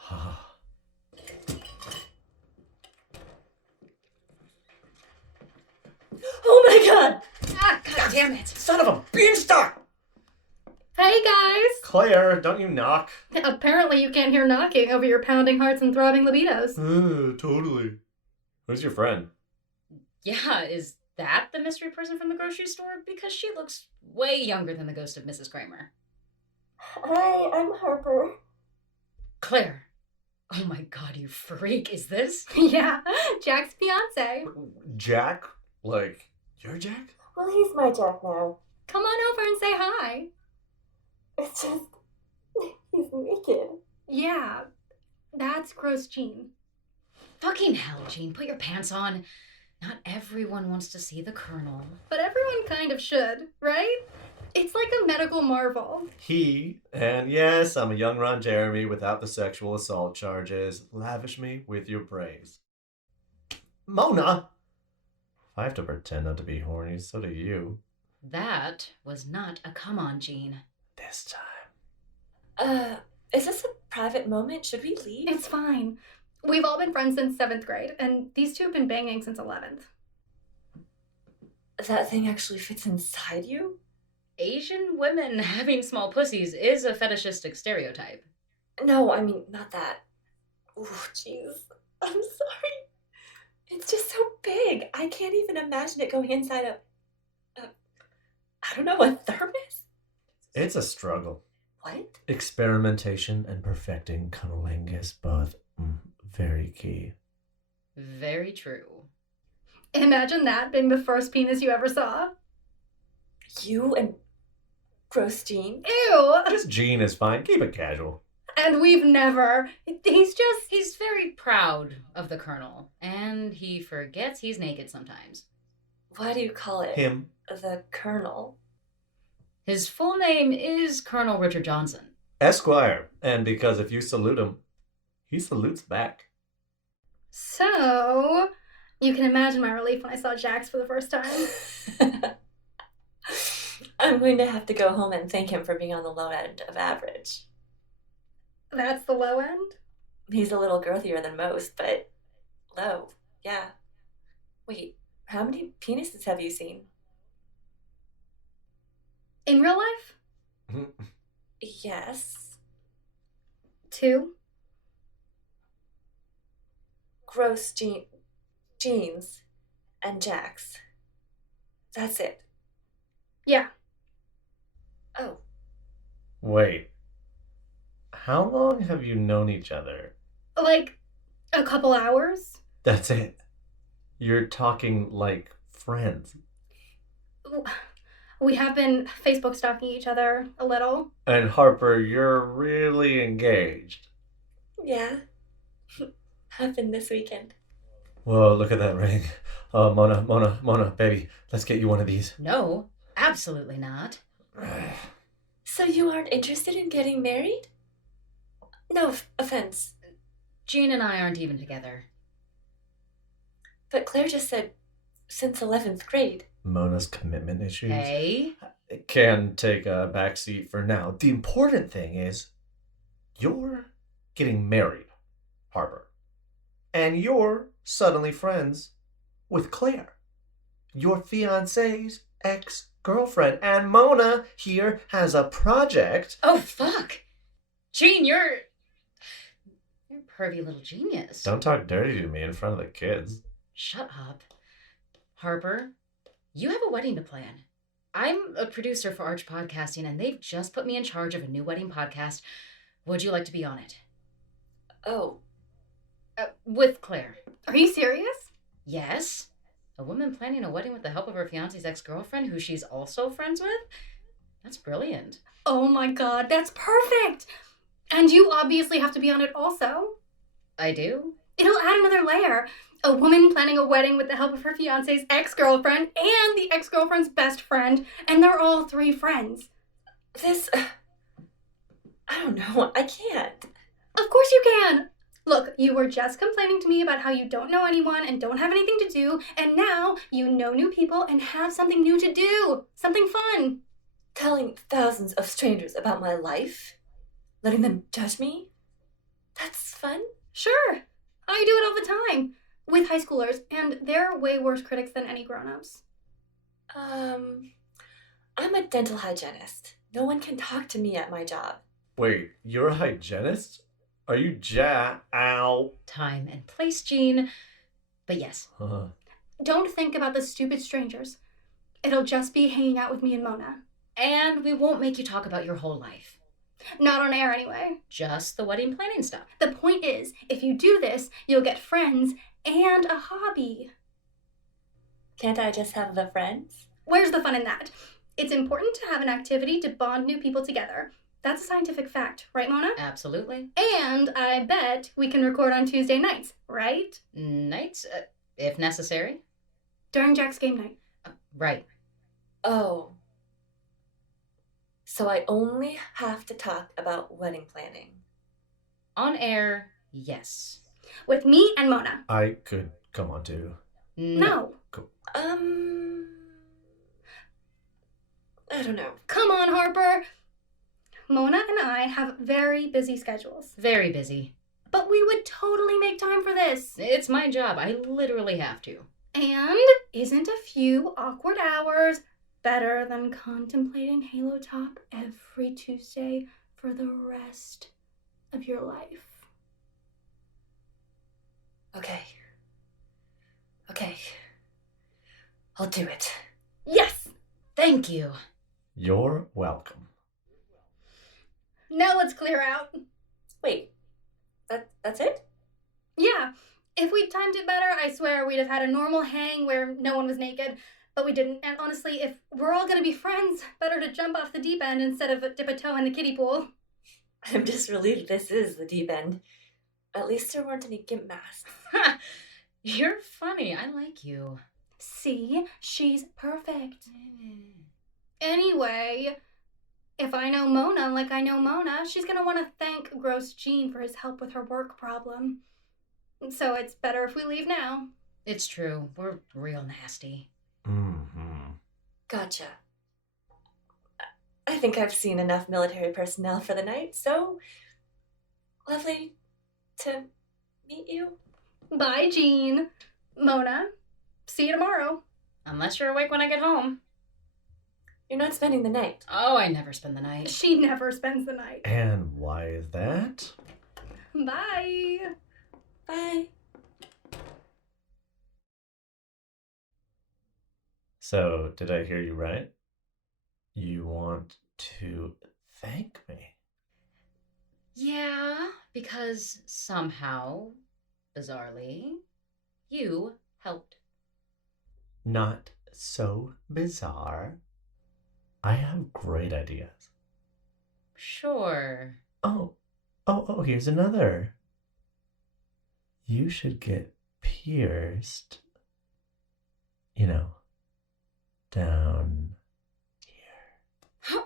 Oh my god! Ah, God damn it! Son of a beanstalk! Hey, guys! Claire, don't you knock? Apparently you can't hear knocking over your pounding hearts and throbbing libidos. Totally. Who's your friend? Yeah, is that the mystery person from the grocery store? Because she looks way younger than the ghost of Mrs. Kramer. Hi, I'm Harper. Claire. Oh my god, you freak. Is this? Yeah, Jack's fiance. Jack? Like, you're Jack? Well, he's my Jack now. Come on over and say hi. It's just, he's naked. Yeah, that's gross, Jean. Fucking hell, Jean. Put your pants on. Not everyone wants to see the Colonel. But everyone kind of should, right? It's like a medical marvel. And yes, I'm a young Ron Jeremy without the sexual assault charges. Lavish me with your praise. Mona! I have to pretend not to be horny, so do you. That was not a come on, Jean. This time. Is this a private moment? Should we leave? It's fine. We've all been friends since 7th grade, and these two have been banging since 11th. That thing actually fits inside you? Asian women having small pussies is a fetishistic stereotype. No, I mean, not that. Ooh, jeez. I'm sorry. It's just so big. I can't even imagine it going inside a I don't know, a thermos? It's a struggle. What? Experimentation and perfecting cunnilingus, both very key. Very true. Imagine that being the first penis you ever saw. You and gross Jean? Ew! Just Jean is fine. Keep it casual. And we've never. He's very proud of the Colonel, and he forgets he's naked sometimes. Why do you call it? Him. The Colonel. His full name is Colonel Richard Johnson. Esquire. And because if you salute him, he salutes back. So, you can imagine my relief when I saw Jax for the first time. I'm going to have to go home and thank him for being on the low end of average. That's the low end? He's a little girthier than most, but low, yeah. Wait, how many penises have you seen? In real life? Yes. 2. Gross jeans and Jax. That's it. Yeah. Oh. Wait. How long have you known each other? Like, a couple hours? That's it. You're talking like friends. We have been Facebook stalking each other a little. And Harper, you're really engaged. Yeah. Happened this weekend. Whoa, look at that ring. Oh, Mona, baby, let's get you one of these. No, absolutely not. So you aren't interested in getting married? No offense. Jean and I aren't even together. But Claire just said since 11th grade. Mona's commitment issues. Hey? It can take a backseat for now. The important thing is you're getting married, Harper. And you're suddenly friends with Claire, your fiancé's ex-girlfriend. And Mona here has a project. Oh, fuck. Jean, you're a pervy little genius. Don't talk dirty to me in front of the kids. Shut up. Harper, you have a wedding to plan. I'm a producer for Arch Podcasting, and they've just put me in charge of a new wedding podcast. Would you like to be on it? Oh. With Claire. Are you serious? Yes. A woman planning a wedding with the help of her fiance's ex-girlfriend, who she's also friends with? That's brilliant. Oh my god, that's perfect! And you obviously have to be on it also. I do? It'll add another layer. A woman planning a wedding with the help of her fiance's ex-girlfriend and the ex-girlfriend's best friend, and they're all 3 friends. This... I don't know, I can't. Of course you can! Look, you were just complaining to me about how you don't know anyone and don't have anything to do, and now you know new people and have something new to do. Something fun. Telling thousands of strangers about my life? Letting them judge me? That's fun? Sure. I do it all the time. With high schoolers, and they're way worse critics than any grown-ups. I'm a dental hygienist. No one can talk to me at my job. Wait, you're a hygienist? Are you Ow. Time and place, Jean. But yes. Don't think about the stupid strangers. It'll just be hanging out with me and Mona. And we won't make you talk about your whole life. Not on air anyway. Just the wedding planning stuff. The point is, if you do this, you'll get friends and a hobby. Can't I just have the friends? Where's the fun in that? It's important to have an activity to bond new people together. That's a scientific fact, right, Mona? Absolutely. And I bet we can record on Tuesday nights, right? Nights, if necessary. During Jack's game night. Right. Oh. So I only have to talk about wedding planning. On air, yes. With me and Mona. I could come on too. No. Cool. I don't know. Come on, Harper. Mona and I have very busy schedules. Very busy. But we would totally make time for this. It's my job. I literally have to. And isn't a few awkward hours better than contemplating Halo Top every Tuesday for the rest of your life? Okay. I'll do it. Yes! Thank you. You're welcome. Now let's clear out. Wait, that's it? Yeah, if we'd timed it better, I swear we'd have had a normal hang where no one was naked. But we didn't, and honestly, if we're all gonna be friends, better to jump off the deep end instead of dip a toe in the kiddie pool. I'm just relieved this is the deep end. At least there weren't any gimp masks. You're funny. I like you. See? She's perfect. Anyway, if I know Mona like I know Mona, she's gonna want to thank Gross Gene for his help with her work problem. So it's better if we leave now. It's true. We're real nasty. Mm-hmm. Gotcha. I think I've seen enough military personnel for the night, so lovely to meet you. Bye, Gene. Mona, see you tomorrow. Unless you're awake when I get home. You're not spending the night. Oh, I never spend the night. She never spends the night. And why is that? Bye. Bye. So, did I hear you right? You want to thank me? Yeah, because somehow, bizarrely, you helped. Not so bizarre. I have great ideas. Sure. Oh, here's another. You should get pierced. You know, down here.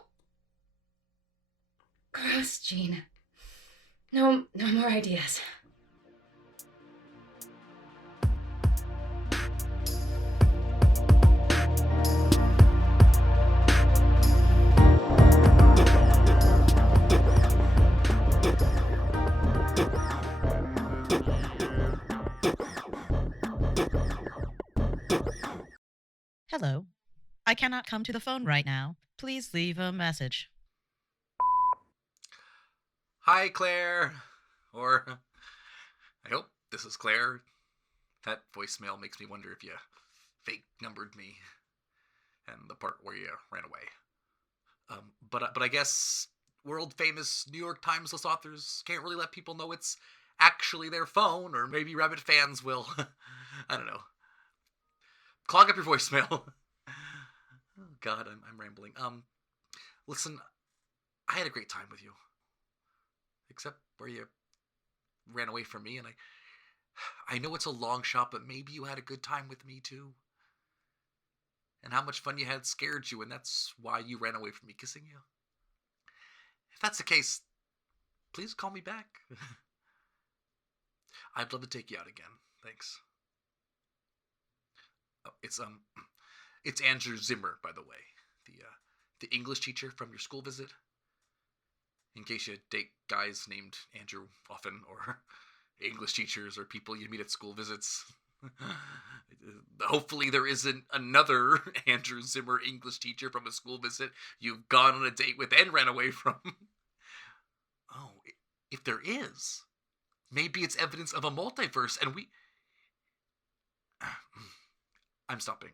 Gross, Gene. No more ideas. Hello. I cannot come to the phone right now. Please leave a message. Hi, Claire. Or, I hope this is Claire. That voicemail makes me wonder if you fake numbered me. And the part where you ran away. But I guess world famous New York Times list authors can't really let people know it's actually their phone, or maybe Rabbit fans will. I don't know. Clog up your voicemail. Oh God, I'm rambling. Listen, I had a great time with you. Except where you ran away from me, and I know it's a long shot, but maybe you had a good time with me too. And how much fun you had scared you, and that's why you ran away from me kissing you. If that's the case, please call me back. I'd love to take you out again. Thanks. Oh, it's Andrew Zimmer, by the way, the English teacher from your school visit. In case you date guys named Andrew often, or English teachers, or people you meet at school visits. Hopefully there isn't another Andrew Zimmer English teacher from a school visit you've gone on a date with and ran away from. Oh, if there is, maybe it's evidence of a multiverse, and we... I'm stopping.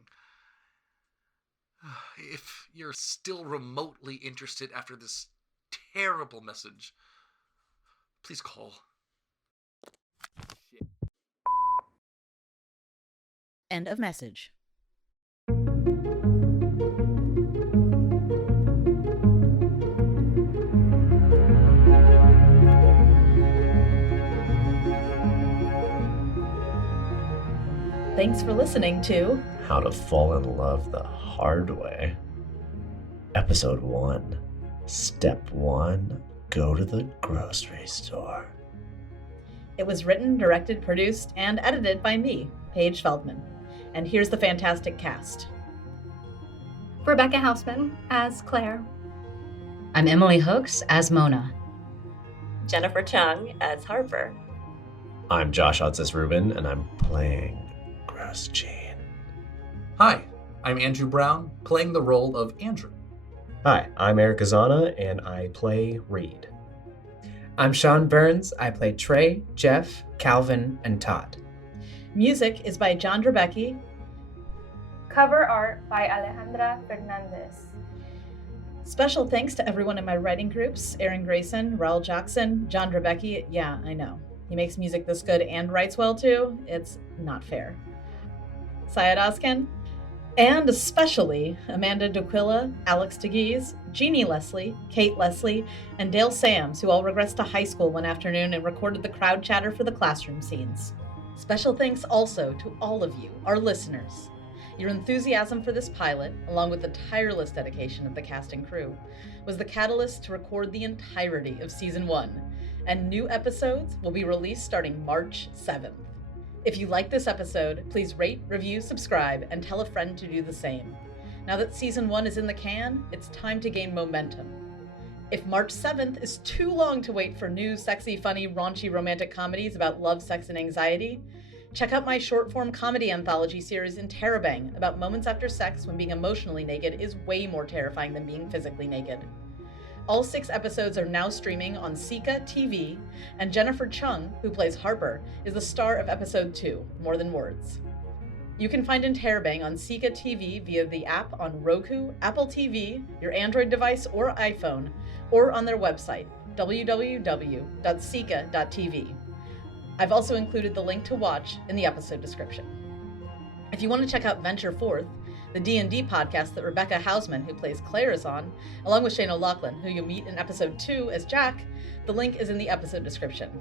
If you're still remotely interested after this terrible message. Please call. End of message. Thanks for listening to How to Fall in Love the Hard Way. Episode 1. Step 1. Go to the grocery store. It was written, directed, produced, and edited by me, Paige Feldman. And here's the fantastic cast. Rebecca Hausman as Claire. I'm Emily Hooks as Mona. Jennifer Cheung as Harper. I'm Josh Otzis-Rubin, and I'm playing Gross Gene. Hi, I'm Andrew Brown, playing the role of Andrew. Hi, I'm Eric Azana, and I play Reed. I'm Sean Burns. I play Trey, Jeff, Calvin, and Todd. Music is by John Drebecki. Cover art by Alejandra Fernandez. Special thanks to everyone in my writing groups, Aaron Grayson, Raul Jackson, John Drebecki. Yeah, I know. He makes music this good and writes well too. It's not fair. Syed Ozken. And especially Amanda D'Aquila, Alex DeGeese, Jeannie Leslie, Kate Leslie, and Dale Sams, who all regressed to high school one afternoon and recorded the crowd chatter for the classroom scenes. Special thanks also to all of you, our listeners. Your enthusiasm for this pilot, along with the tireless dedication of the cast and crew, was the catalyst to record the entirety of Season 1, and new episodes will be released starting March 7th. If you like this episode, please rate, review, subscribe, and tell a friend to do the same. Now that Season 1 is in the can, it's time to gain momentum. If March 7th is too long to wait for new, sexy, funny, raunchy romantic comedies about love, sex, and anxiety, check out my short-form comedy anthology series Interrobang about moments after sex when being emotionally naked is way more terrifying than being physically naked. All 6 episodes are now streaming on Sika TV, and Jennifer Cheung, who plays Harper, is the star of episode 2, More Than Words. You can find Interrobang on Sika TV via the app on Roku, Apple TV, your Android device or iPhone, or on their website, www.sika.tv. I've also included the link to watch in the episode description. If you want to check out Venture Forth, the D&D podcast that Rebecca Hausman, who plays Claire, is on, along with Shane O'Loughlin, who you'll meet in episode 2 as Jack, the link is in the episode description.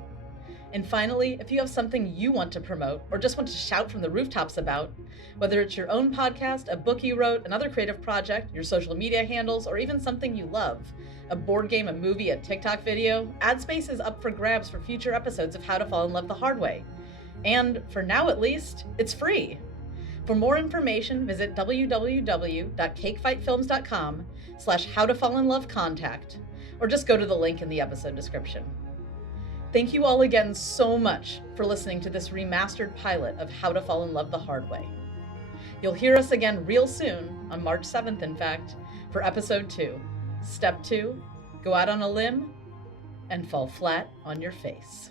And finally, if you have something you want to promote or just want to shout from the rooftops about, whether it's your own podcast, a book you wrote, another creative project, your social media handles, or even something you love, a board game, a movie, a TikTok video, ad space is up for grabs for future episodes of How to Fall in Love the Hard Way. And for now at least, it's free. For more information, visit www.cakefightfilms.com/howtofallinlovecontact, or just go to the link in the episode description. Thank you all again so much for listening to this remastered pilot of How to Fall in Love the Hard Way. You'll hear us again real soon, on March 7th in fact, for episode 2. Step 2, go out on a limb and fall flat on your face.